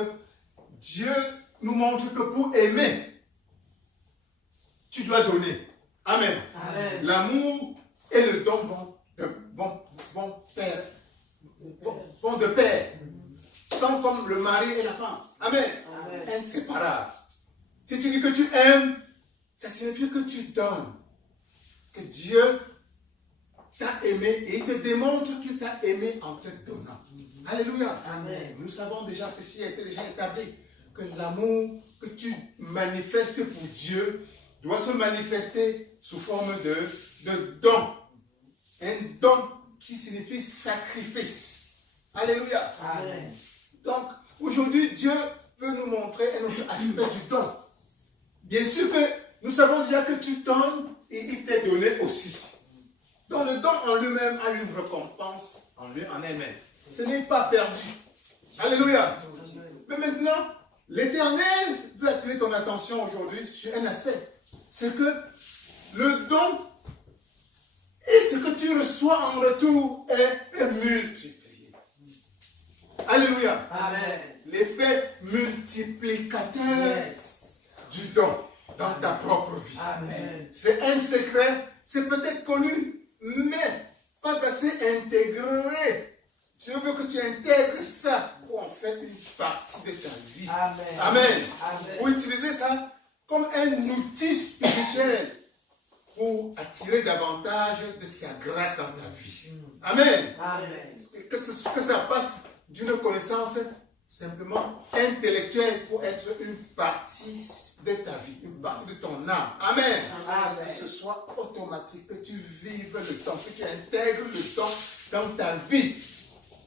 Dieu nous montre que pour aimer, tu dois donner. Amen. Amen. L'amour et le don vont de pair. Sont comme le mari et la femme. Amen. Amen. Inséparables. Si tu dis que tu aimes, ça signifie que tu donnes. Que Dieu t'a aimé et il te démontre qu'il t'a aimé en te donnant. Alléluia. Amen. Nous savons déjà, ceci a été déjà établi, que l'amour que tu manifestes pour Dieu doit se manifester sous forme de don. Un don qui signifie sacrifice. Alléluia. Amen. Donc, aujourd'hui, Dieu veut nous montrer un autre aspect du don. Bien sûr que nous savons déjà que tu donnes et il t'est donné aussi. Donc, le don en lui-même a une récompense en elle-même. Ce n'est pas perdu. Alléluia. Mais maintenant, l'Éternel veut attirer ton attention aujourd'hui sur un aspect. C'est que le don Et ce que tu reçois en retour est multiplié. Alléluia. Amen. L'effet multiplicateur Yes. du don dans ta propre vie. Amen. C'est un secret, c'est peut-être connu, mais pas assez intégré. Je veux que tu intègres ça pour en faire une partie de ta vie. Amen. Amen. Amen. Pour utiliser ça comme un outil spirituel pour attirer davantage de sa grâce dans ta vie. Amen. Amen. Que ça passe d'une connaissance simplement intellectuelle pour être une partie de ta vie, une partie de ton âme. Amen. Amen. Que ce soit automatique, que tu vives le temps, que tu intègres le temps dans ta vie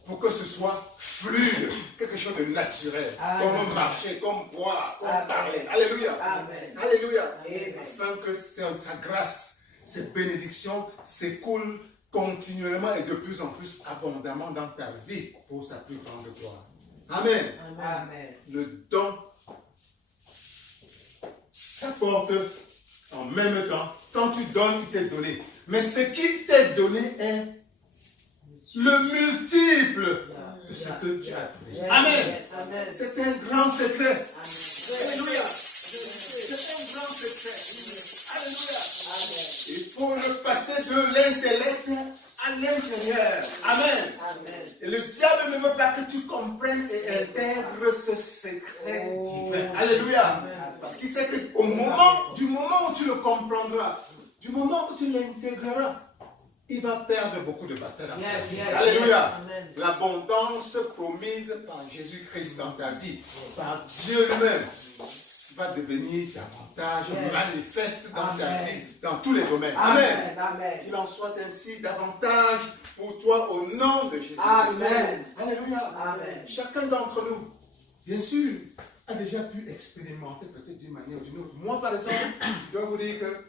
pour que ce soit fluide, quelque chose de naturel, Amen. comme marcher, comme boire, comme Amen. parler. Alléluia. Amen. Alléluia. Amen. Afin que sa grâce, ses bénédictions s'écoulent continuellement et de plus en plus abondamment dans ta vie pour sa plus grande gloire. Amen. Amen. Le don t'apporte en même temps. Quand tu donnes, il t'est donné. Mais ce qui t'est donné est le multiple de ce que tu as pris. Yes. Amen. Yes. Amen. C'est un grand secret. Alléluia. C'est un grand secret. Alléluia. Il faut le passer de l'intellect à l'intérieur. Amen. Amen. Et le diable ne veut pas que tu comprennes et intègres ce secret divin. Alléluia. Amen. Parce qu'il sait que du moment où tu le comprendras, du moment où tu l'intégreras, il va perdre beaucoup de batailles. Yes, yes, Alléluia. yes. Amen. L'abondance promise par Jésus-Christ dans ta vie, par Dieu lui-même, va devenir davantage Yes. manifeste dans ta Amen. vie, dans tous les domaines. Amen. Amen. Amen. Qu'il en soit ainsi davantage pour toi au nom de Jésus-Christ. Amen. Alléluia. Amen. Chacun d'entre nous, bien sûr, a déjà pu expérimenter peut-être d'une manière ou d'une autre. Moi, par exemple, je dois vous dire que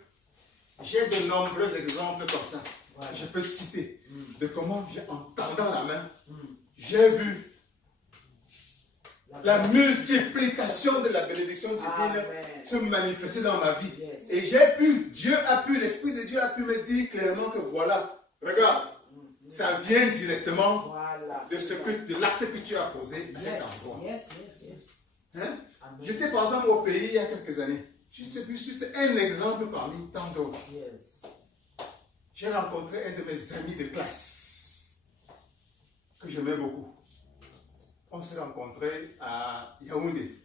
j'ai de nombreux exemples comme ça. Voilà. Je peux citer de comment, en tendant la main, j'ai vu la multiplication de la bénédiction divine Amen. se manifester dans ma vie. Yes. Et l'Esprit de Dieu a pu me dire clairement que voilà, regarde, ça vient directement Voilà. de l'acte que tu as posé à cet Yes. endroit. Yes. Yes. Yes. Hein? Amen. J'étais par exemple au pays il y a quelques années. Juste un exemple parmi tant d'autres. Yes. J'ai rencontré un de mes amis de classe que j'aimais beaucoup. On s'est rencontrés à Yaoundé.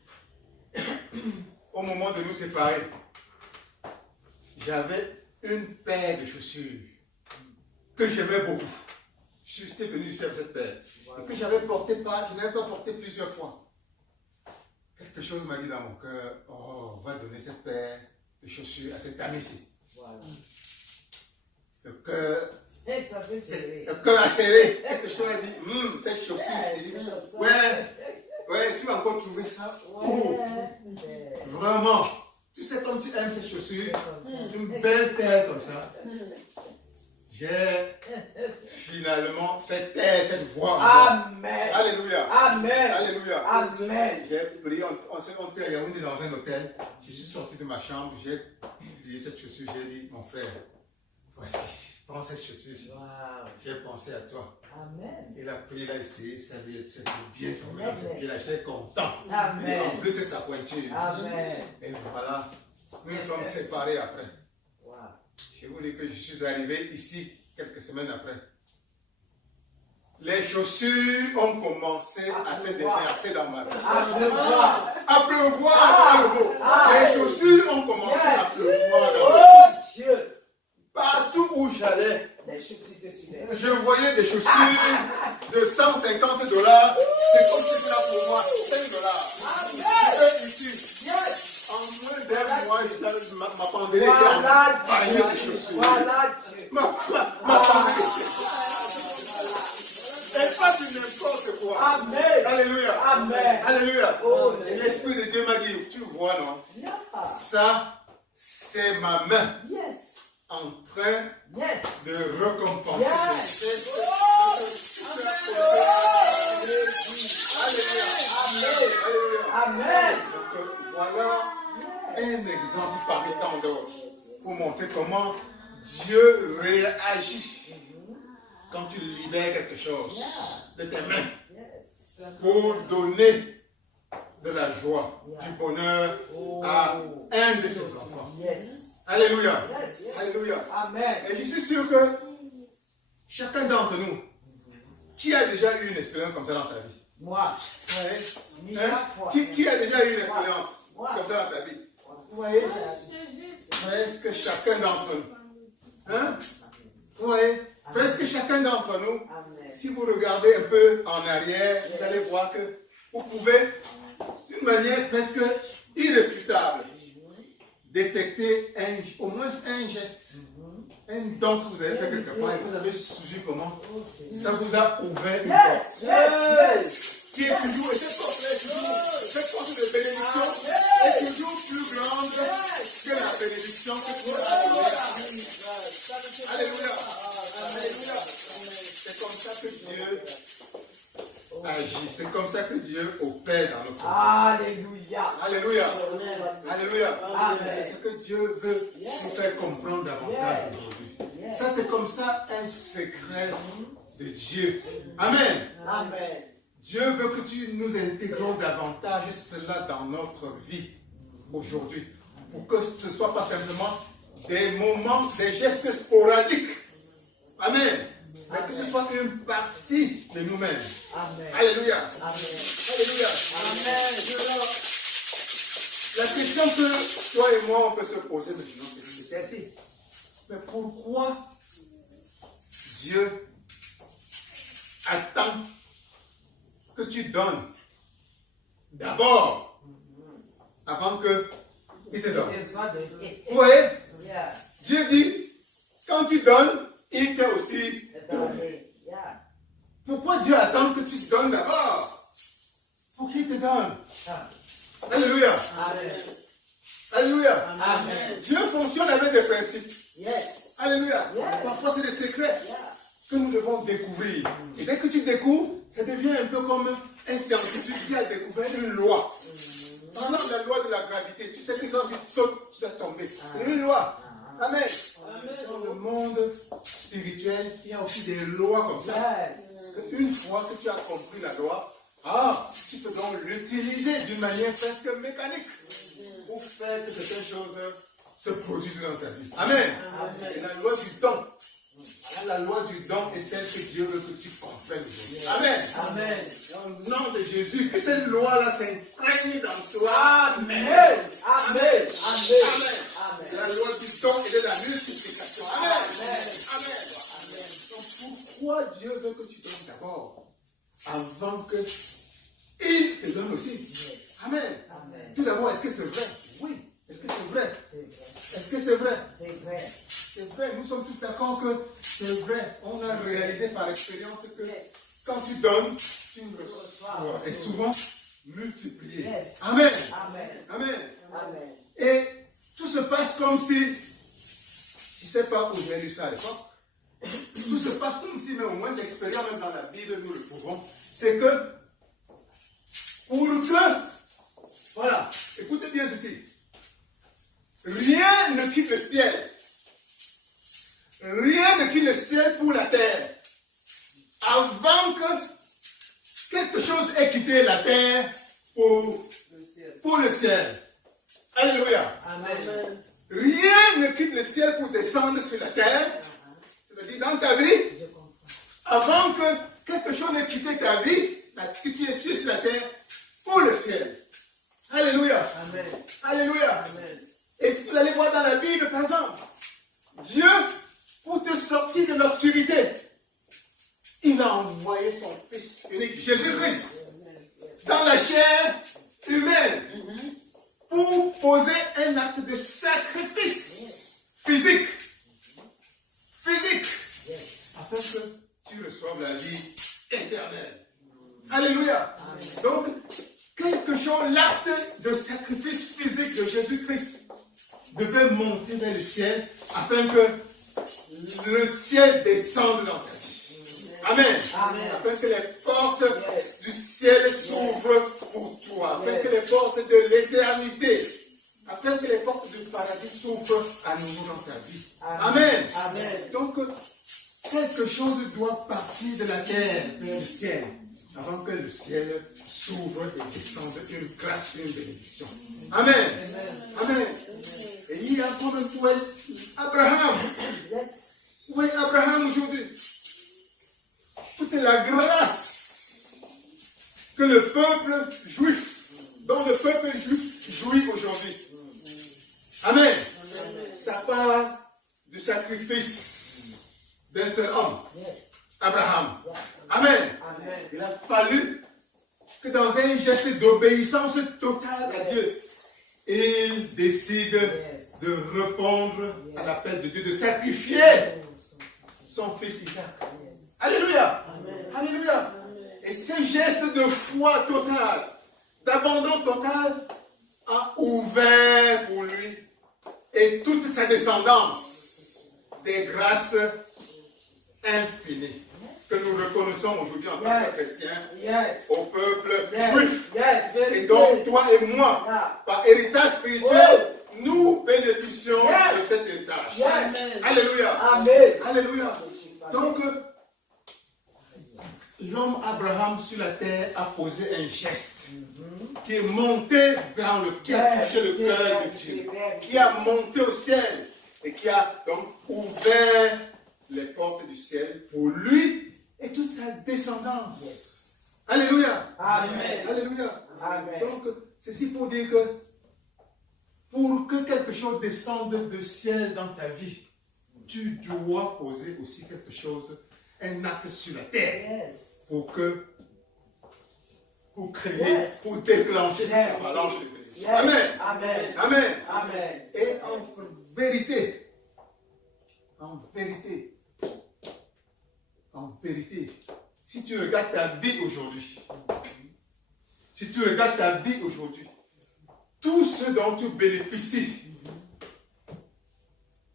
Au moment de nous séparer, j'avais une paire de chaussures que j'aimais beaucoup. J'étais venu ici avec cette paire. Et que je n'avais pas porté plusieurs fois. Quelque chose m'a dit dans mon cœur, oh, on va donner cette paire de chaussures à cet ami-ci. Voilà. Le cœur Et ça c'est serré. Le cœur a serré. Quelque chose a dit, cette chaussure-ci. Ouais, tu vas encore trouver ça. Oh, vraiment. Tu sais comme tu aimes cette chaussure. Une belle paire comme ça. J'ai finalement fait taire cette voix en moi. Amen. Alléluia. Amen. Alléluia. Amen. J'ai prié, on s'est monté à Yaoundé dans un hôtel. Je suis sorti de ma chambre, j'ai utilisé cette chaussure, j'ai dit, mon frère, voici, prends cette chaussure-ci. Wow. J'ai pensé à toi. Amen. Il a pris, il a essayé, ça lui est bien tombé dans ses pieds, là, j'étais content. Amen. Et en plus, c'est sa pointure. Amen. Et voilà, nous nous sommes séparés après. Wow. Je vous dis que je suis arrivé ici quelques semaines après. Les chaussures ont commencé à se déverser dans ma vie. Amen. À pleuvoir, dans le mot. Les chaussures ont commencé à pleuvoir dans le mot. Oh Dieu. Partout où j'allais, Les chaussures décidées. je voyais des chaussures de 150 $. C'est comme si c'était là pour moi, 5 $. J'étais ici. Yes. En moins d'un mois, ma penderie était Voilà en panier de Dieu. chaussures. Voilà Dieu. Ma penderie. C'est pas du n'importe quoi. Amen. Alléluia. Amen. Alléluia. Oh, Et l'Esprit de Dieu m'a dit, tu vois, non? Yeah. Ça, c'est ma main Yes. en train Yes. de récompenser. Yes. Alléluia. Amen. Donc voilà un exemple parmi tant d'autres pour montrer comment Dieu réagit quand tu libères quelque chose de tes mains Yes. pour donner de la joie, du bonheur à un de ses enfants. Yes. Alléluia. Yes. Yes. Alléluia. Amen. Et je suis sûr que chacun d'entre nous qui a déjà eu une expérience comme ça dans sa vie, Moi, hein, chaque fois. qui a déjà eu une expérience Moi. comme ça dans sa vie, vous voyez, presque chacun d'entre nous, hein, vous voyez, presque chacun d'entre nous, Amen. si vous regardez un peu en arrière, vous allez voir que vous pouvez, d'une manière presque irréfutable, détecter au moins un geste, un don que vous avez fait quelque part et vous avez suivi comment ça vous a ouvert une porte. Yes. Qui est toujours, et cette porte de bénédiction est toujours plus grande que la bénédiction que Dieu a donnée. Alléluia. Alléluia. C'est comme ça que Dieu agit. C'est comme ça que Dieu opère dans notre vie. Alléluia. Alléluia. Alléluia. Amen. C'est ce que Dieu veut nous faire comprendre davantage aujourd'hui. Ça, c'est comme ça un secret de Dieu. Amen. Amen. Dieu veut que nous intégrons davantage cela dans notre vie aujourd'hui. Pour que ce ne soit pas simplement des moments, des gestes sporadiques. Amen. Mais que ce soit une partie de nous-mêmes. Amen. Alléluia. Amen. Alléluia. Amen. La question que toi et moi on peut se poser maintenant, c'est celle-ci. Mais pourquoi Dieu attend que tu donnes d'abord avant qu'il te donne? Vous voyez? Yeah. Dieu dit, quand tu donnes, il t'a aussi donné. Yeah. Pourquoi Dieu attend que tu donnes d'abord pour qu'il te donne? Alléluia. Amen. Alléluia. Amen. Dieu fonctionne avec des principes. Yes. Alléluia. Yeah. Parfois, c'est des secrets Yeah. que nous devons découvrir. Et dès que tu découvres, ça devient un peu comme un scientifique qui a découvert une loi. Par exemple, la loi de la gravité. Tu sais que quand tu sautes, tu dois tomber. C'est une loi. Amen. Dans le monde spirituel, il y a aussi des lois comme ça. Yes. Une fois que tu as compris la loi, tu peux donc l'utiliser d'une manière presque mécanique pour faire que certaines choses se produisent dans ta vie. Amen. Et la loi du don. La loi du don est celle que Dieu veut que tu comprennes aujourd'hui. Amen. Amen. Dans le nom de Jésus, que cette loi-là s'imprègne dans toi. Amen. Amen. Amen. C'est la loi du don et de la multiplication. Amen. Amen. Donc pourquoi Dieu veut que tu donnes d'abord avant que il te donne aussi? Amen. Amen. Tout d'abord, est-ce que c'est vrai? Oui. Est-ce que c'est vrai? C'est vrai. Est-ce que c'est vrai? C'est vrai. C'est vrai, nous sommes tous d'accord que c'est vrai. On a réalisé par expérience que quand tu donnes, tu reçois. Et souvent multiplié. Yes. Amen. Amen. Amen. Amen. Et tout se passe comme si, je ne sais pas où j'ai lu ça à l'époque, tout se passe comme si, mais au moins l'expérience même dans la Bible, nous le prouvons, c'est que pour que, voilà, écoutez bien ceci, rien ne quitte le ciel. Rien ne quitte le ciel pour la terre. Avant que quelque chose ait quitté la terre pour le ciel. Alléluia. Amen. Rien ne quitte le ciel pour descendre sur la terre. C'est-à-dire dans ta vie, Je comprends. avant que quelque chose n'ait quitté ta vie, que tu es sur la terre pour le ciel. Alléluia. Amen. Alléluia. Amen. Et si vous allez voir dans la Bible, par exemple, Dieu, pour te sortir de l'obscurité, il a envoyé son Fils unique, Jésus-Christ, dans la chair humaine, pour poser un acte de sacrifice physique, afin que tu reçoives la vie éternelle. Alléluia. Donc, quelque chose, l'acte de sacrifice physique de Jésus-Christ devait monter vers le ciel afin que le ciel descende dans ta vie. Amen. Afin que les portes du ciel s'ouvrent pour toi. Afin que les portes de l'éternité, afin que les portes du paradis s'ouvrent à nouveau dans ta vie. Amen. doit partir de la terre vers le ciel, avant que le ciel s'ouvre et descende une grâce, une bénédiction. Amen. Amen. Et il y a encore un poète, Abraham. Oui, Abraham aujourd'hui. Toute la grâce que le peuple juif, dont le peuple juif jouit aujourd'hui. Amen. Ça part du sacrifice d'un seul homme, Abraham. Amen. Il a fallu que dans un geste d'obéissance totale à Dieu, il décide de répondre à l'appel de Dieu, de sacrifier son fils Isaac. Alléluia. Alléluia. Et ce geste de foi totale, d'abandon total, a ouvert pour lui et toute sa descendance des grâces infinies que nous reconnaissons aujourd'hui en tant que chrétiens au peuple juif. Et donc, toi et moi, par héritage spirituel, nous bénéficions de cet héritage. Alléluia. Alléluia. Donc, l'homme Abraham sur la terre a posé un geste qui est monté vers le qui a touché le cœur de Dieu, qui a monté au ciel et qui a donc ouvert les portes du ciel pour lui et toute sa descendance. Alléluia. Amen. Alléluia. Amen. Donc, ceci pour dire que pour que quelque chose descende du ciel dans ta vie, tu dois poser aussi quelque chose, un acte sur la terre, pour créer, pour déclencher cette avalanche de bénédiction. Amen. Amen. Amen. Amen. Et en vérité, si tu regardes ta vie aujourd'hui, tout ce dont tu bénéficies,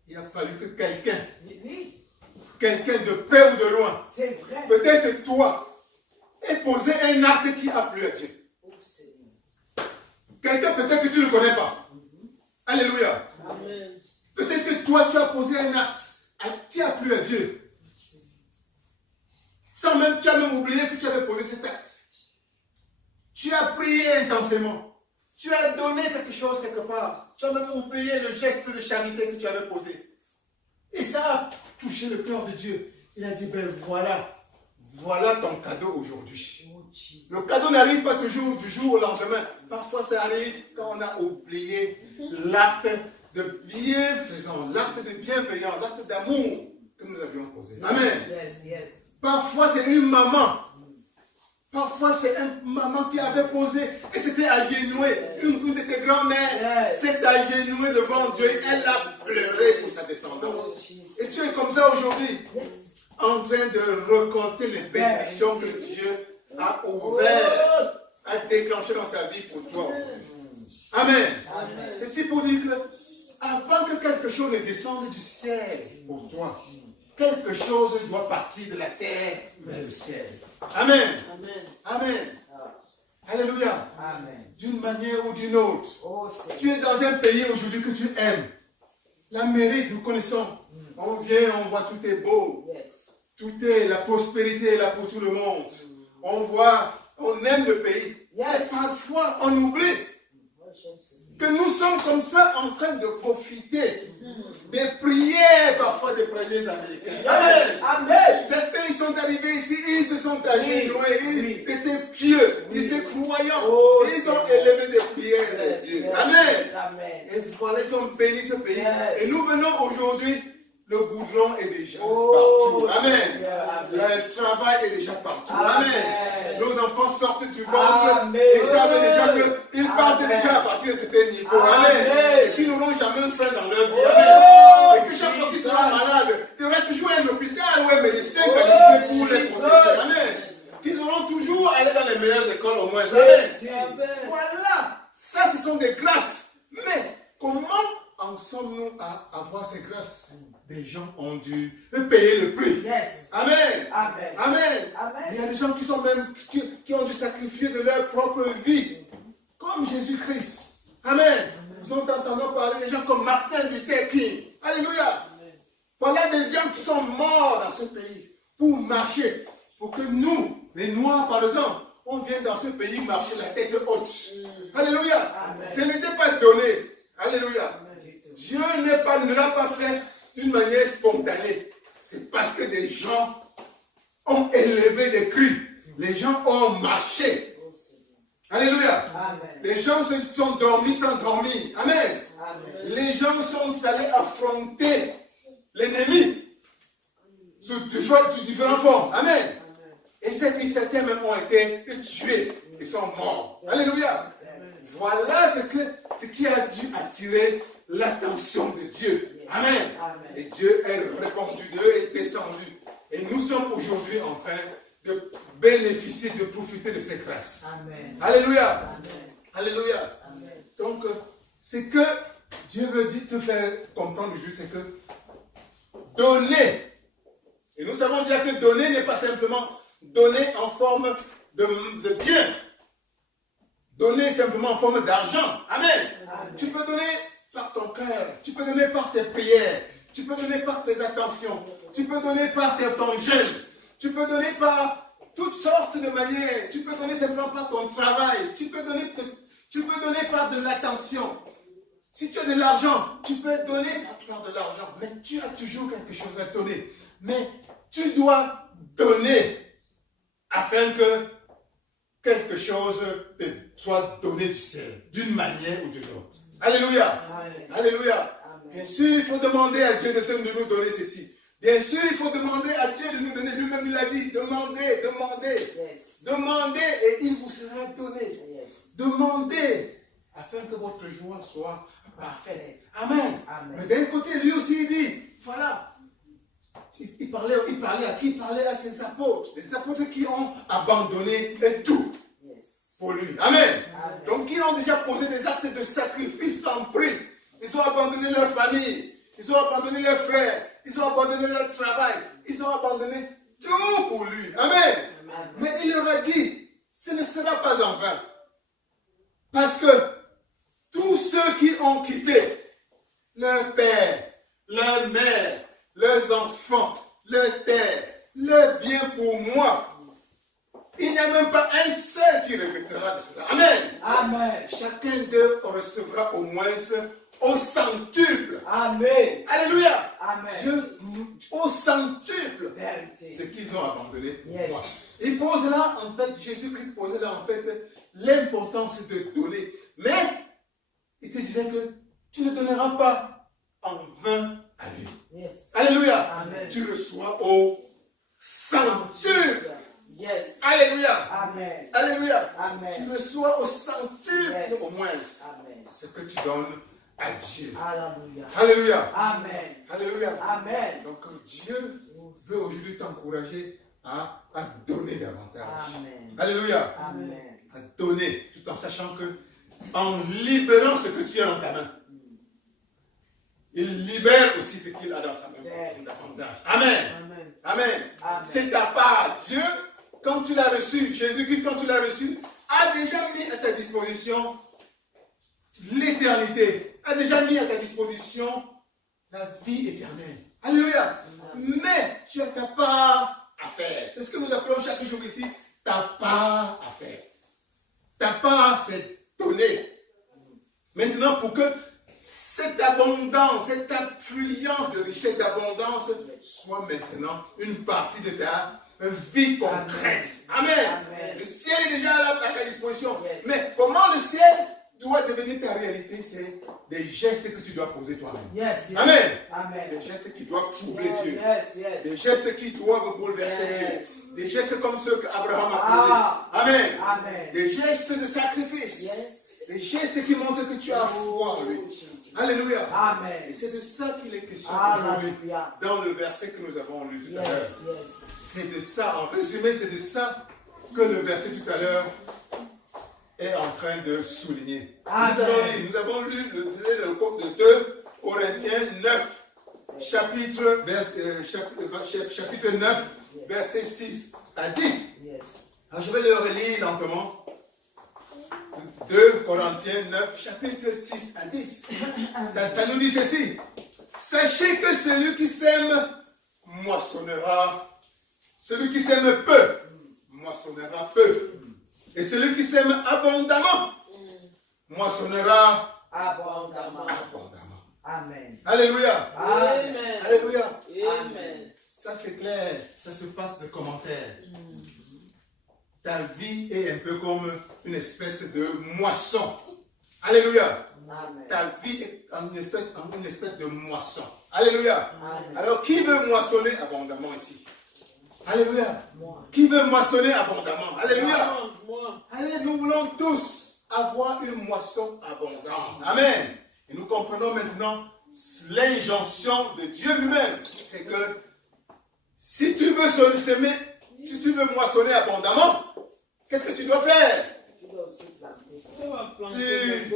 il a fallu que quelqu'un de près ou de loin, peut-être toi, ait posé un acte qui a plu à Dieu. Quelqu'un peut-être que tu ne connais pas. Alléluia. Amen. Peut-être que toi, tu as posé un acte qui a plu à Dieu. Tu as même oublié que tu avais posé cet acte. Tu as prié intensément. Tu as donné quelque chose quelque part. Tu as même oublié le geste de charité que tu avais posé. Et ça a touché le cœur de Dieu. Il a dit, ben voilà ton cadeau aujourd'hui. Le cadeau n'arrive pas toujours du jour au lendemain. Parfois, ça arrive quand on a oublié l'acte de bienfaisant, l'acte de bienveillant, l'acte d'amour que nous avions posé. Amen. Parfois, c'est une maman. Parfois, c'est une maman qui avait posé et s'était agenouée. Une de tes grand-mères s'est agenouée devant Dieu. Elle a pleuré pour sa descendance. Et tu es comme ça aujourd'hui, en train de récolter les bénédictions que Dieu a ouvertes, a déclenchées dans sa vie pour toi. Amen. Ceci pour dire que avant que quelque chose ne descende du ciel pour toi, quelque chose doit partir de la terre vers le ciel. Amen. Amen. Alléluia. D'une manière ou d'une autre. Tu es dans un pays aujourd'hui que tu aimes. L'Amérique, nous connaissons. On vient, on voit tout est beau. Tout est, la prospérité est là pour tout le monde. On voit, on aime le pays. Et parfois, on oublie que nous sommes comme ça en train de profiter des prières parfois des premiers Américains. Amen. Certains ils sont arrivés ici, ils se sont agenouillés, ils étaient pieux, ils étaient croyants, ils ont élevé des prières de Dieu. Amen. Et voilà, ils ont béni ce pays. Et nous venons aujourd'hui, le goudron est déjà partout. Amen. Le travail est déjà partout. Amen. Nos enfants sortent du ventre et savent déjà qu'ils partent déjà à partir de certains niveaux. Amen. Et qu'ils n'auront jamais faim dans leur vie. Amen. Et que chaque fois qu'ils seront malades, il y aura toujours un hôpital ou un médecin qualifié pour les protéger. Amen. Qu'ils auront toujours allé dans les meilleures écoles au moins. Amen. Voilà. Ça, ce sont des grâces. Mais comment en sommes-nous à avoir ces grâces? Des gens ont dû payer le prix. Amen. Amen. Il y a des gens qui sont même qui ont dû sacrifier de leur propre vie, comme Jésus-Christ. Amen. Vous entendez parler des gens comme Martin Luther King. Alléluia. Voilà des gens qui sont morts dans ce pays pour marcher. Pour que nous, les Noirs par exemple, on vienne dans ce pays marcher la tête haute. Alléluia. Amen. Ce n'était pas donné. Alléluia. Dieu ne l'a pas fait d'une manière spontanée. C'est parce que des gens ont élevé des cris. Les gens ont marché. Alléluia. Amen. Les gens se sont dormis sans dormir. Amen. Amen. Les gens sont allés affronter l'ennemi sous différentes formes. Amen. Et certains même ont été tués. Ils sont morts. Alléluia. Voilà ce qui a dû attirer l'attention de Dieu. Amen. Amen. Et Dieu est répandu, Dieu est descendu. Et nous sommes aujourd'hui en train de bénéficier, de profiter de ces grâces. Amen. Alléluia. Amen. Alléluia. Amen. Donc, ce que Dieu veut dire te faire comprendre aujourd'hui, c'est que donner. Et nous savons déjà que donner n'est pas simplement donner en forme de bien. Donner simplement en forme d'argent. Amen. Amen. Tu peux donner par ton cœur. Tu peux donner par tes prières. Tu peux donner par tes attentions. Tu peux donner par ton jeûne. Tu peux donner par toutes sortes de manières. Tu peux donner simplement par ton travail. Tu peux donner par de l'attention. Si tu as de l'argent, tu peux donner par de l'argent. Mais tu as toujours quelque chose à donner. Mais tu dois donner afin que quelque chose te soit donné du ciel, d'une manière ou d'une autre. Alléluia. Amen. Alléluia. Amen. Bien sûr, il faut demander à Dieu de nous donner ceci. Bien sûr, il faut demander à Dieu de nous donner. Lui-même, il a dit, demandez, demandez. Yes. Demandez et il vous sera donné. Yes. Demandez afin que votre joie soit parfaite. Amen. Amen. Mais d'un côté, lui aussi, il dit, voilà. Il parlait à qui? Il parlait à ses apôtres. Les apôtres qui ont abandonné tout Yes. pour lui. Amen. Amen. Donc, qui ont déjà posé des actes de sacrifice sans prix. Ils ont abandonné leur famille. Ils ont abandonné leurs frères. Ils ont abandonné leur travail. Ils ont abandonné tout pour lui. Amen. Amen. Mais il leur a dit, ce ne sera pas en vain. Parce que tous ceux qui ont quitté leur père, leur mère, leurs enfants, leur terre, leur bien pour moi, il n'y a même pas un seul qui regrettera de cela. Amen. Amen. Chacun d'eux recevra au moins au centuple. Amen. Alléluia. Amen. Dieu, au centuple, ce Vérité. qu'ils ont abandonné pour Yes. moi. Il pose là, en fait, Jésus-Christ posait là, en fait, l'importance de donner. Mais, il te disait que tu ne donneras pas en vain à lui. Yes. Alléluia. Amen. Tu reçois au centuple. Yes. Alléluia. Amen. Alléluia. Amen. Tu reçois au centuple Yes. au moins Amen. ce que tu donnes à Dieu. Alléluia. Alléluia. Amen. Alléluia. Amen. Donc Dieu veut aujourd'hui t'encourager à donner davantage. Amen. Alléluia. Amen. À donner tout en sachant que en libérant ce que tu as dans ta main, il libère aussi ce qu'il a dans sa main. Davantage. Amen. Amen. Amen. Amen. C'est ta part. Dieu, quand tu l'as reçu, Jésus-Christ, quand tu l'as reçu, a déjà mis à ta disposition l'éternité, a déjà mis à ta disposition la vie éternelle. Alléluia. Mais tu as ta part à faire. C'est ce que nous appelons chaque jour ici, ta part à faire. Ta part, c'est donner. Maintenant, pour que cette abondance, cette affluence de richesse, d'abondance soit maintenant une partie de ta vie concrète. Amen. Amen. Le ciel est déjà là à ta disposition. Yes. Mais comment le ciel doit devenir ta réalité? C'est des gestes que tu dois poser toi-même. Yes. Yes. Amen. Amen. Des gestes qui doivent troubler Dieu. Yes. Des Yes. gestes qui doivent bouleverser Yes. Dieu. Des gestes comme ceux qu'Abraham a posés. Ah. Amen. Amen. Des gestes de sacrifice. Yes. Des gestes qui montrent que tu as foi en lui. Alléluia. Et Amen. c'est de ça qu'il est question aujourd'hui Alléluia. dans le verset que nous avons lu tout à l'heure. Yes. C'est de ça, en résumé, c'est de ça que le verset tout à l'heure est en train de souligner. Amen. Nous avons lu le code de 2 Corinthiens 9, chapitre 9, verset 6 à 10. Yes. Alors, je vais le relire lentement. 2 Corinthiens 9, chapitre 6 à 10. Ça nous dit ceci. Sachez que celui qui sème moissonnera Celui qui sème peu, moissonnera peu. Et celui qui sème abondamment, moissonnera Abondamment. abondamment. Amen. Alléluia. Amen. Alléluia. Amen. Ça c'est clair, ça se passe de commentaires. Ta vie est un peu comme une espèce de moisson. Alléluia. Amen. Ta vie est une espèce de moisson. Alléluia. Amen. Alors qui veut moissonner abondamment ici? Alléluia. Moi. Qui veut moissonner abondamment? Alléluia. Moi. Allez, nous voulons tous avoir une moisson abondante. Amen. Et nous comprenons maintenant l'injonction de Dieu lui-même. C'est que si tu veux semer, si tu veux moissonner abondamment, qu'est-ce que tu dois faire? Tu dois aussi planter.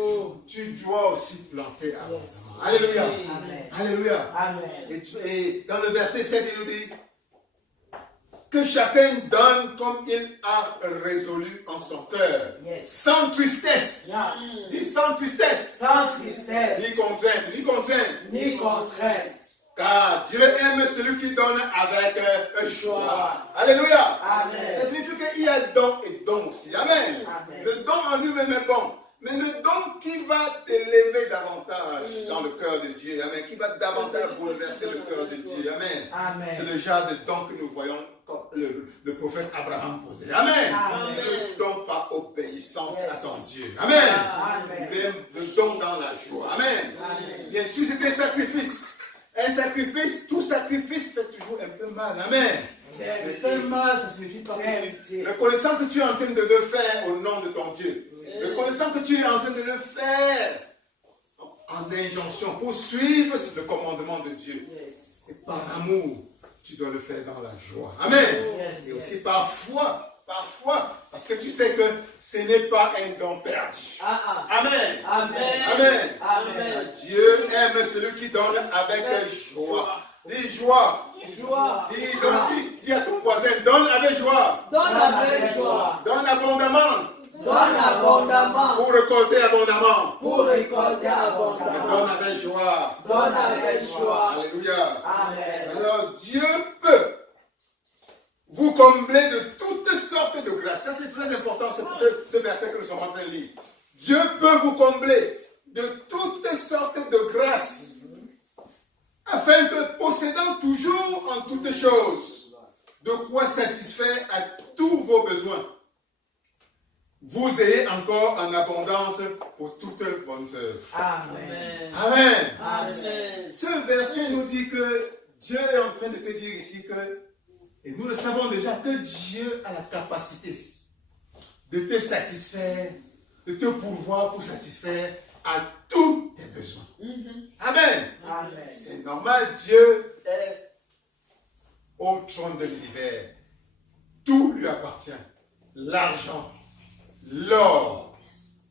Tu dois aussi planter abondamment. Alléluia. Amen. Alléluia. Amen. Et dans le verset 7, il nous dit que chacun donne comme il a résolu en son cœur. Yes. Sans tristesse. Yeah. Dis sans tristesse. Sans tristesse. Ni contrainte, ni contrainte. Ni contrainte. Car Dieu aime celui qui donne avec joie. Joie. Alléluia. Amen. Ça signifie qu'il y a don et don aussi. Amen. Amen. Le don en lui-même est bon. Mais le don qui va t'élever davantage dans le cœur de Dieu. Amen. Qui va davantage bouleverser le cœur de Dieu. Amen. Amen. C'est le genre de don que nous voyons comme le prophète Abraham posait. Amen. Amen. Le don par obéissance Yes. à ton Dieu. Amen. Amen. Le don dans la joie. Amen. Amen. Bien sûr, c'est un sacrifice. Un sacrifice, tout sacrifice fait toujours un peu mal. Amen. Mais faire mal, ça signifie pas que tu... Reconnaissant que tu es en train de le faire au nom de ton Dieu. Reconnaissant que tu es en train de le faire en injonction pour suivre le commandement de Dieu. Yes. Et par amour, tu dois le faire dans la joie. Amen. Yes, Et aussi yes. par foi, parce que tu sais que ce n'est pas un don perdu. Amen. Amen. Amen. Amen. Dieu aime celui qui donne avec joie. Dis joie. Joie. Dis à ton voisin, donne avec joie. Donne avec joie. Donne abondamment. Donne abondamment. Pour récolter abondamment. Pour récolter Mais abondamment. donne avec joie. Donne avec joie. Alléluia. Amen. Alors Dieu peut vous combler de toutes sortes de grâces. Ça c'est très important, c'est pour ce verset que nous sommes en train de lire. Dieu peut vous combler de toutes sortes de grâces, afin que, possédant toujours en toutes choses, de quoi satisfaire à tous vos besoins, vous ayez encore en abondance pour toutes bonnes œuvres. Amen. Amen. Amen. Ce verset nous dit que Dieu est en train de te dire ici que, et nous le savons déjà, que Dieu a la capacité de te satisfaire, de te pourvoir pour satisfaire à tous tes besoins. Amen. Amen. C'est normal, Dieu est au trône de l'univers. Tout lui appartient. L'argent, l'or,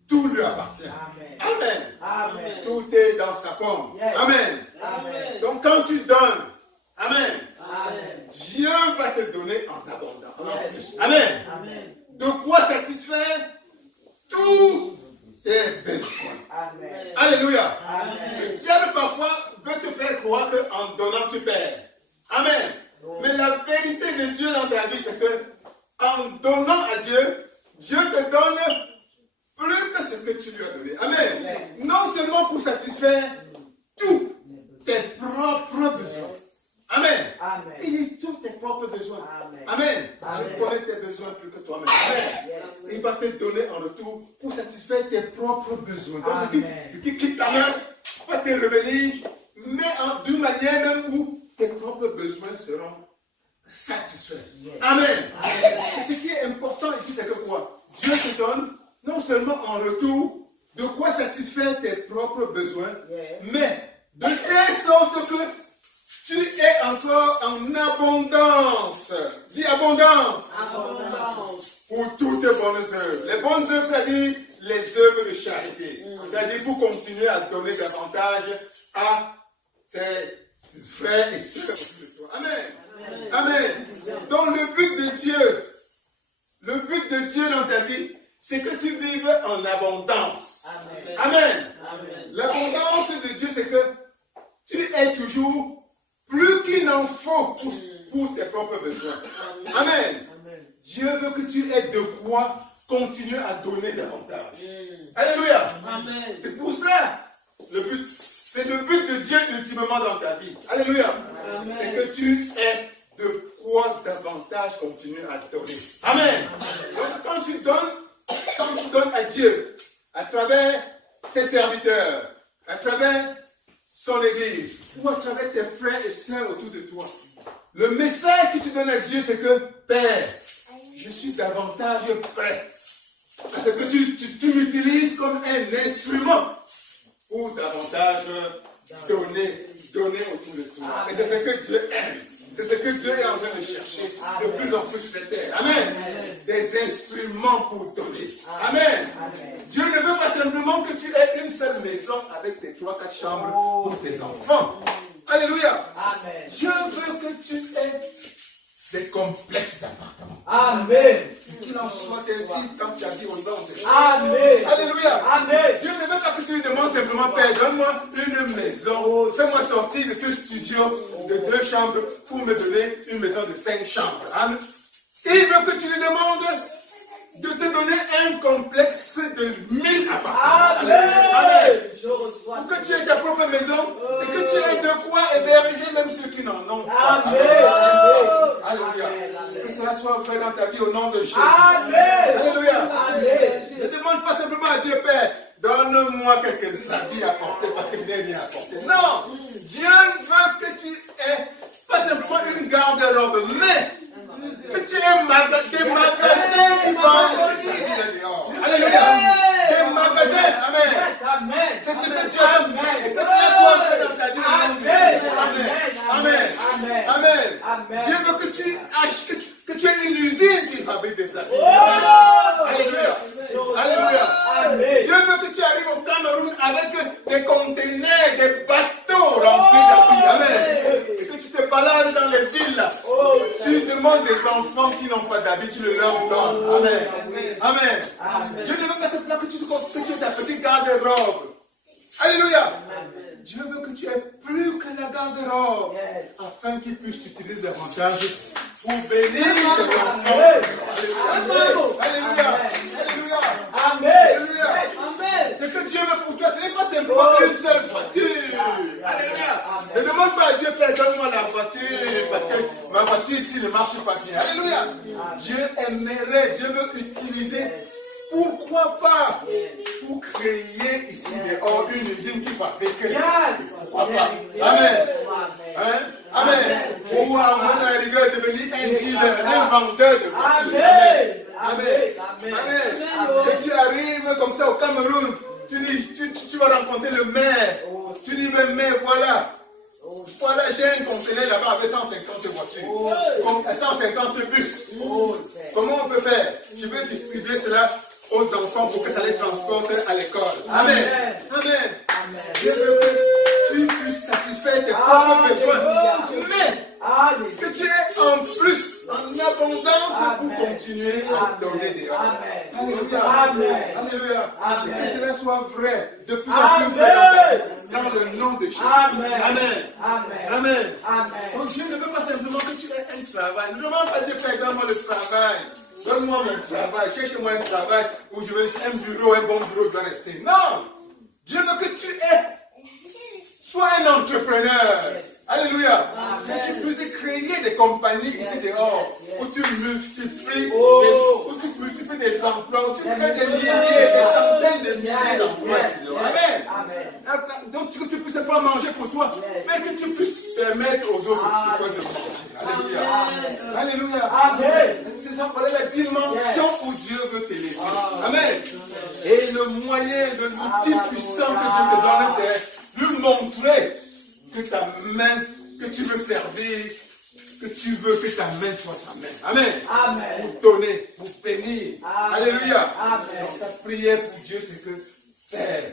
tout lui appartient. Amen. Amen. Amen. Tout est dans sa pomme. Yes. Amen. Amen. Donc quand tu donnes, Amen, Amen. Dieu va te donner en abondance. Yes. Amen. Amen. De quoi satisfaire tous tes besoins. Amen. Alléluia. Amen. Le diable parfois veut te faire croire qu'en donnant tu perds. Amen. Mais la vérité de Dieu dans ta vie, c'est que en donnant à Dieu, Dieu te donne plus que ce que tu lui as donné. Amen. Non seulement pour satisfaire tous tes propres besoins. Amen. Amen. Il dit tous tes propres besoins. Amen. Amen. Amen. Tu connais tes besoins plus que toi-même. Amen. Yes. Il va te donner en retour pour satisfaire tes propres besoins. Donc Amen. ce qui quitte ta main va te revenir, mais d'une manière même où tes propres besoins seront satisfaits. Yes. Amen. Amen. Et ce qui est important ici, c'est que quoi? Dieu te donne non seulement en retour de quoi satisfaire tes propres besoins, Yes. mais de telle sorte que tu es encore en abondance. Dis abondance. Abondance. Pour toutes les bonnes œuvres. Les bonnes œuvres, c'est-à-dire les œuvres de charité. C'est-à-dire pour continuer à donner davantage à tes frères et sœurs autour de toi. Amen. Amen. Donc le but de Dieu dans ta vie, c'est que tu vives en abondance. Amen. Amen. Amen. L'abondance de Dieu, c'est que tu es toujours plus qu'il n'en faut pour tes propres besoins. Amen. Amen. Dieu veut que tu aies de quoi continuer à donner davantage. Alléluia. Amen. C'est pour ça, c'est le but de Dieu ultimement dans ta vie. Alléluia. Amen. C'est que tu aies de quoi davantage continuer à donner. Amen. Donc quand tu donnes à Dieu, à travers ses serviteurs, à travers son église, ou à travers tes frères et sœurs autour de toi, le message que tu donnes à Dieu, c'est que, Père, je suis davantage prêt. Parce que tu m'utilises comme un instrument pour davantage donner autour de toi. Et c'est ce que Dieu aime. C'est ce que Dieu est en train de chercher de plus en plus sur cette terre. Amen. Des instruments pour donner. Amen. Dieu ne veut pas simplement que tu aies une seule maison avec tes 3-4 chambres pour tes enfants. Alléluia. Dieu veut que tu aies des complexes d'appartements. Amen. Qu'il en soit ainsi quand tu as dit au nom de Jésus. Amen. Alléluia. Amen. Dieu ne veut pas que tu lui demandes simplement, Père, donne-moi une maison. Fais-moi sortir de ce studio de 2 chambres pour me donner une maison de 5 chambres. Amen. Il veut que tu lui demandes de te donner un complexe de 1000 appartements. Amen. Je reçois. Pour que tu aies ta propre maison et que tu aies de quoi héberger même ceux qui n'en ont pas. Amen. Alléluia. Que cela soit vrai dans ta vie au nom de Jésus. Amen. Alléluia. Amen. Ne demande pas simplement à Dieu, Père, donne-moi quelques habits à porter parce que je n'ai rien à porter. Non. Dieu veut que tu aies pas simplement une garde-robe, mais que tu aies des magasins qui vendent des habits dehors. Alléluia. Des magasins. Amen. Amen. C'est ce que Dieu veut. Et que cela soit fait dans ta vie. Amen. Amen. Amen. Dieu veut que tu achètes, que tu aies une usine qui fabrique des habits. Alléluia. Alléluia. Dieu veut que tu arrives au Cameroun avec des conteneurs, des bateaux remplis d'habits. Amen. Et que tu te balades dans les villes. Tu demandes des enfants qui n'ont pas d'habits, tu le leur donnes. Amen. Amen. Dieu ne veut pas simplement que tu aies ta petite garde-robe. Alléluia. Dieu veut que tu aies plus que la garde-robe, afin qu'il puisse t'utiliser davantage pour bénir ses enfants. Alléluia. Alléluia. Alléluia. Ce que Dieu veut pour toi, ce n'est pas simplement une seule voiture. Alléluia. Ne demande pas à Dieu, Père, donne-moi la voiture, parce que ma voiture ici ne marche pas bien. Alléluia. Dieu aimerait, Dieu veut utiliser. Pourquoi pas pour créer ici dehors une usine qui fabrique. Pourquoi pas? Amen. Hein? Amen. Ou à la rigueur devenir un dealer, un vendeur de voitures. Amen. Amen. Et tu arrives comme ça au Cameroun, tu vas rencontrer le maire. Tu dis, mais maire, voilà. Voilà, j'ai un conteneur là-bas avec 150 voitures, 150 bus. Comment on peut faire? Je veux distribuer cela aux enfants pour que ça les transporte à l'école. Amen. Amen. Je veux que tu puisses satisfaire tes propres besoins, mais que tu aies en plus, en abondance pour continuer à donner dehors. Alléluia. Alléluia. Et que cela soit vrai, de plus en plus vrai dans ta vie, dans le nom de Jésus. Amen. Amen. Donc Dieu ne veut pas simplement que tu aies un travail. Ne demande pas Dieu, Père, donne-moi le travail. Donne-moi mon travail, cherche-moi un travail où je veux un bureau, un bon bureau doit rester. Non! Dieu veut que tu sois un entrepreneur. Alléluia. Que tu puisses créer des compagnies ici dehors où tu multiplies des emplois, où tu fais des milliers, des centaines de milliers d'emplois ici dehors. Amen. Donc que tu puisses pas manger pour toi, mais que tu puisses permettre aux autres de manger. Alléluia. Alléluia. Amen. Voilà la dimension où Dieu veut t'élever. Amen. Et le moyen, l'outil puissant que Dieu te donne, c'est lui montrer que ta main, que tu veux servir, que tu veux que ta main soit sa main. Amen. Pour donner, pour bénir. Alléluia. Donc ta prière pour Dieu, c'est que, Père,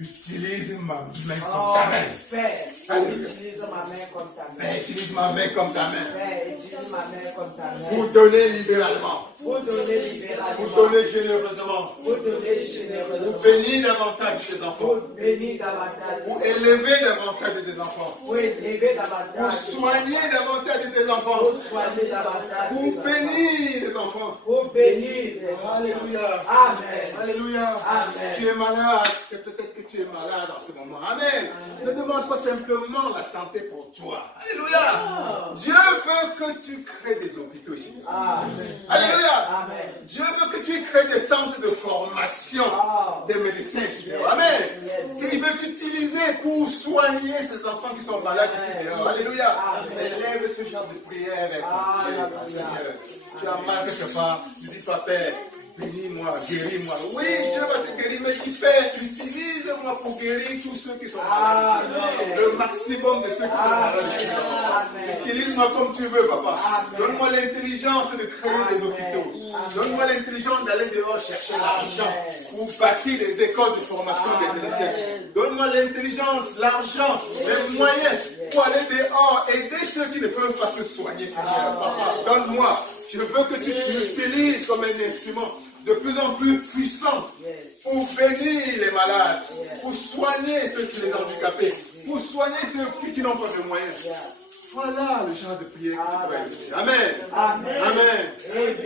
Utilise ma main comme Oh, ta main. Père, Alléluia. utilise ma main comme ta main. Père, utilise ma main comme ta main. Père, utilise ma main comme ta main. Pour donner libéralement. Pour donner Pour libéralement. donner généreusement. Pour donner Pour généreusement. bénir davantage tes enfants. Pour bénir davantage. Pour élever davantage tes enfants. Pour élever Pour davantage. soigner davantage tes enfants. Pour soigner davantage. Pour bénir les enfants. Pour bénir les enfants. Alléluia. Amen. Alléluia. Amen. Tu es malade. C'est peut-être que tu es malade en ce moment. Amen. Ne demande pas simplement la santé pour toi. Alléluia. Dieu veut que tu crées des hôpitaux ici. Amen. Alléluia. Amen. Dieu veut que tu crées des centres de formation des médecins ici dehors. Amen. Il veut t'utiliser pour soigner ces enfants qui sont malades ici dehors. Alléluia. Élève ce genre de prière avec ton Dieu, Seigneur. Tu as mal quelque part, tu dis pas Père, bénis-moi, guéris-moi. Oui, Dieu va te guérir, mais dis Père, utilise-moi pour guérir tous ceux qui sont malades. Le maximum de ceux qui sont malades. Utilise-moi comme tu veux, papa. Donne-moi l'intelligence de créer des hôpitaux. Donne-moi l'intelligence d'aller dehors chercher l'argent pour bâtir des écoles de formation des médecins. Donne-moi l'intelligence, l'argent, les moyens pour aller dehors, aider ceux qui ne peuvent pas se soigner, Seigneur. Papa, donne-moi. Je veux que tu m'utilises comme un instrument de plus en plus puissant pour bénir les malades, pour soigner ceux qui sont handicapés, pour soigner ceux qui n'ont pas de moyens. Voilà le genre de prière que tu dois écouter. Amen. Amen.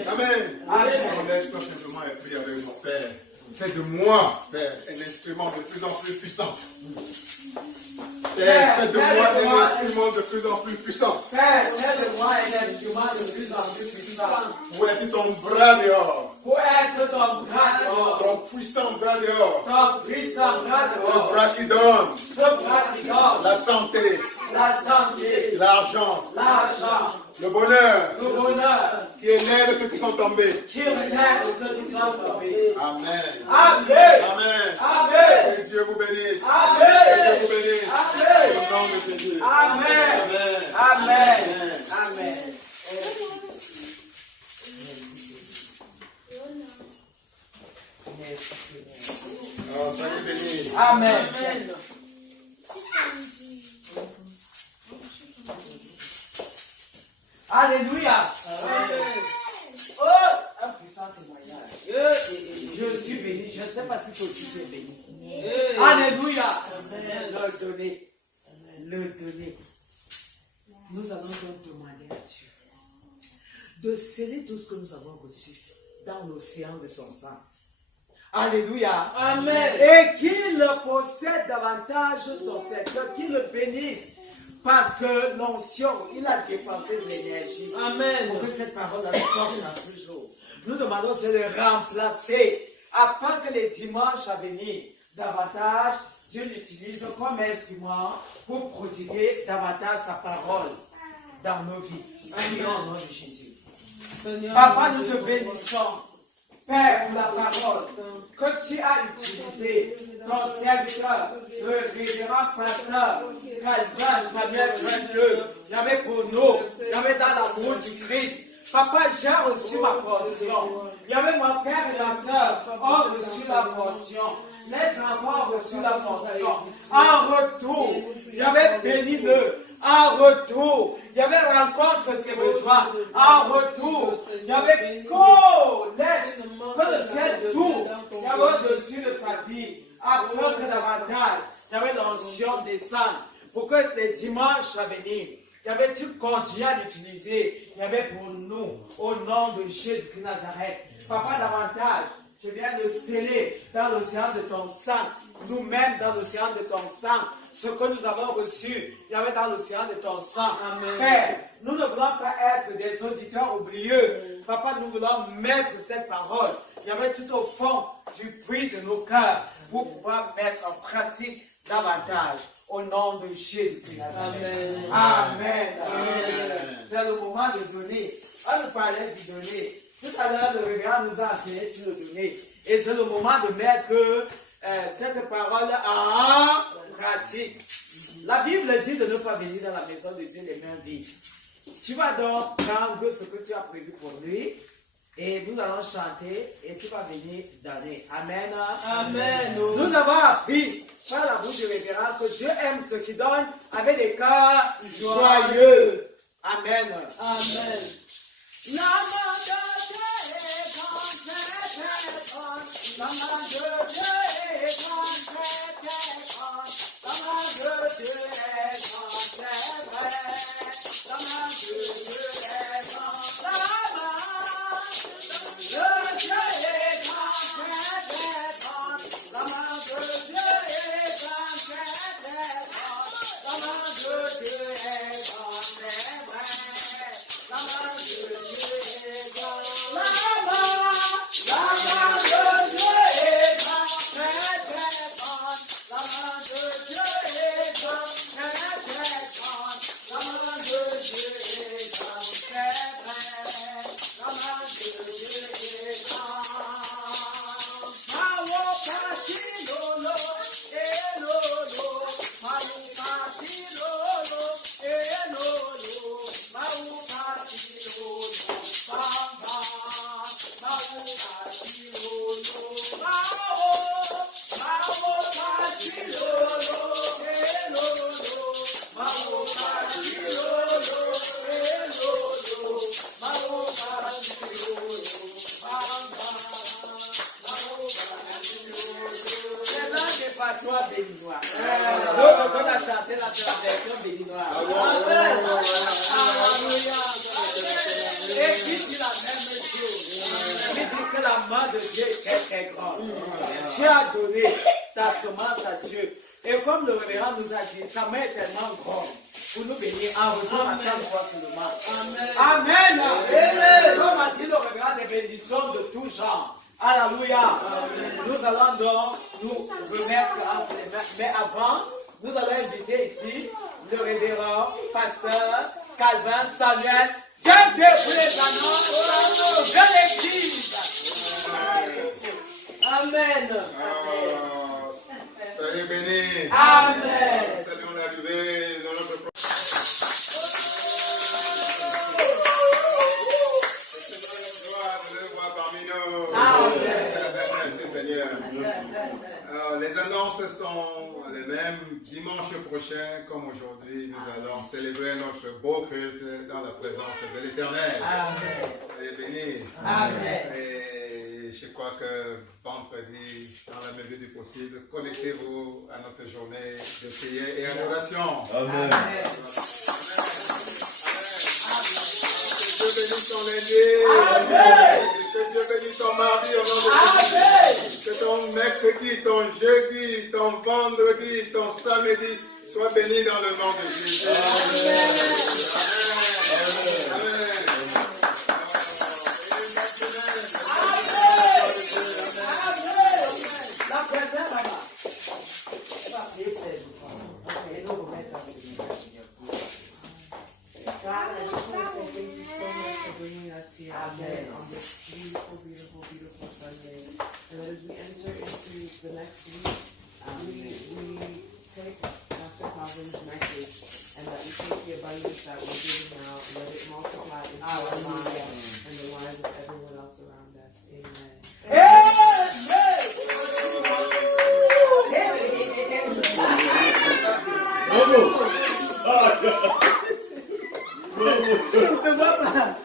Amen. Amen. On laisse-toi simplement et prie avec mon Père. Fais de moi, Père, un instrument de plus en plus puissant. Père, fais de moi un instrument de plus en plus puissant. Père, fais de moi un instrument de plus en plus puissant. Pour être ton bras dehors. Pour être ton bras dehors. Ton puissant bras dehors. Ton puissant bras Ce dehors. bras qui donne Ce bras qui donne la santé, la santé, l'argent, l'argent, le bonheur, le bonheur, qui élève ceux qui sont tombés. qui relève ceux qui sont tombés. Amen. Amen. Amen. Amen. Que Dieu vous bénisse. Amen. Que Dieu vous bénisse. Amen. Au nom de Jésus. Amen. Amen. Amen. Amen. Oh, soyez bénis. Amen. Alléluia. Oh, un puissant témoignage. Je suis béni. Je ne sais pas si toi tu es béni. Alléluia. Le donner. Le donner. Nous allons donc demander à Dieu de sceller tout ce que nous avons reçu dans l'océan de son sang. Alléluia. Amen. Et qu'il possède davantage son secteur, qu'il le bénisse. Parce que l'onction, il a dépensé de l'énergie. Amen. Pour que cette parole sorte dans ce jour. Nous demandons de le remplacer afin que les dimanches à venir, davantage, Dieu l'utilise comme instrument pour prodiguer davantage sa parole dans nos vies. Prions au nom de Jésus. Papa, nous te bénissons. Père, pour la parole que tu as utilisée, ton serviteur, le révérend pasteur, Calvin Samuel 22, j'avais pour nous, j'avais dans l'amour du Christ. Papa, j'ai reçu ma portion. Il y avait mon frère et ma soeur ont reçu la portion. Les enfants ont reçu la portion. En retour, j'avais béni d'eux. En retour, il y avait rencontre ses besoins. En retour, il y avait que le ciel s'ouvre. Il y avait au-dessus de sa vie. Après que davantage, il y avait l'onction descendre. Pour que les dimanches à venir, il y avait tu continues à l'utiliser. Il y avait pour nous, au nom de Jésus de Nazareth. Papa, davantage, je viens de sceller dans l'océan de ton sang, nous-mêmes dans l'océan de ton sang, ce que nous avons reçu, il y avait dans l'océan de ton sang. Amen. Père, nous ne voulons pas être des auditeurs oublieux. Papa, nous voulons mettre cette parole, il y avait tout au fond du puits de nos cœurs pour pouvoir mettre en pratique davantage. Au nom de Jésus. Amen. Amen. Amen. C'est le moment de donner. On nous parlait du donner. Tout à l'heure, le révérend nous a enseigné sur le donner. Et c'est le moment de mettre cette parole en pratique. La Bible dit de ne pas venir dans la maison de Dieu les mains vides. Tu vas donc prendre ce que tu as prévu pour lui. Et nous allons chanter et tu vas venir donner. Amen. Amen. Nous avons appris par la bouche du révérend que Dieu aime ceux qui donnent avec des cœurs joyeux. Amen. Amen. La main de Dieu est grande, la main de Dieu est grande, la main de Dieu est grande, c'est vrai. La main de Dieu est grande, la main de Dieu est grande, la main de Dieu est grande, la main de Dieu est grande, c'est vrai. La main de Dieu est grande, la main de Dieu est grande, très très grande. La main de Dieu est grande, très très grande. La main de Dieu est grande, très vrai. La main de Dieu est grande. Mawo pati lolo, lolo. Mawo pati lolo, lolo. Mawo pati lolo, bamba. Mawo pati lolo, mawo pati lolo, lolo. Mawo pati lolo, lolo. Mawo pati lolo, bamba. C'est l'un des patois béninois. D'autres qu'on a chanté la version béninoise. Amen. Alléluia. Et qui dit la même chose. Qui dit que la main de Dieu est très grande. Dieu a donné ta semence à Dieu. Et comme le révérend nous a dit, sa main est tellement grande pour nous bénir en retour à 4 fois seulement. Amen. Amen. Comme a dit le révérend, des bénédictions de tout genre. Alléluia. Nous allons donc nous remettre entre les mains. Mais avant, nous allons inviter ici le révérend, pasteur Calvin Samuel, Dieu présent de l'église. Amen. Soyez bénis. Amen. Saluons l'arrivée de notre parmi nous. Merci Seigneur. Alors, les annonces sont les mêmes. Dimanche prochain, comme aujourd'hui, nous allons célébrer notre beau culte dans la présence de l'Éternel. Soyez bénis. Amen. Et je crois que vendredi, dans la mesure du possible, connectez-vous à notre journée de prière et adoration. Amen. Que Dieu bénisse ton lundi. Que Dieu bénisse ton mardi au nom de Jésus. Que ton mercredi, ton jeudi, ton vendredi, ton samedi soient bénis dans le nom de Jésus. Amen. La présence là-bas. God, I just want to say thank you so much for bringing us here again on this beautiful, beautiful, beautiful Sunday. And that as we enter into the next week, we take Pastor Calvin's message and that we take the abundance that we're giving now and let it multiply into our lives and the lives of everyone else around us. Amen. Amen.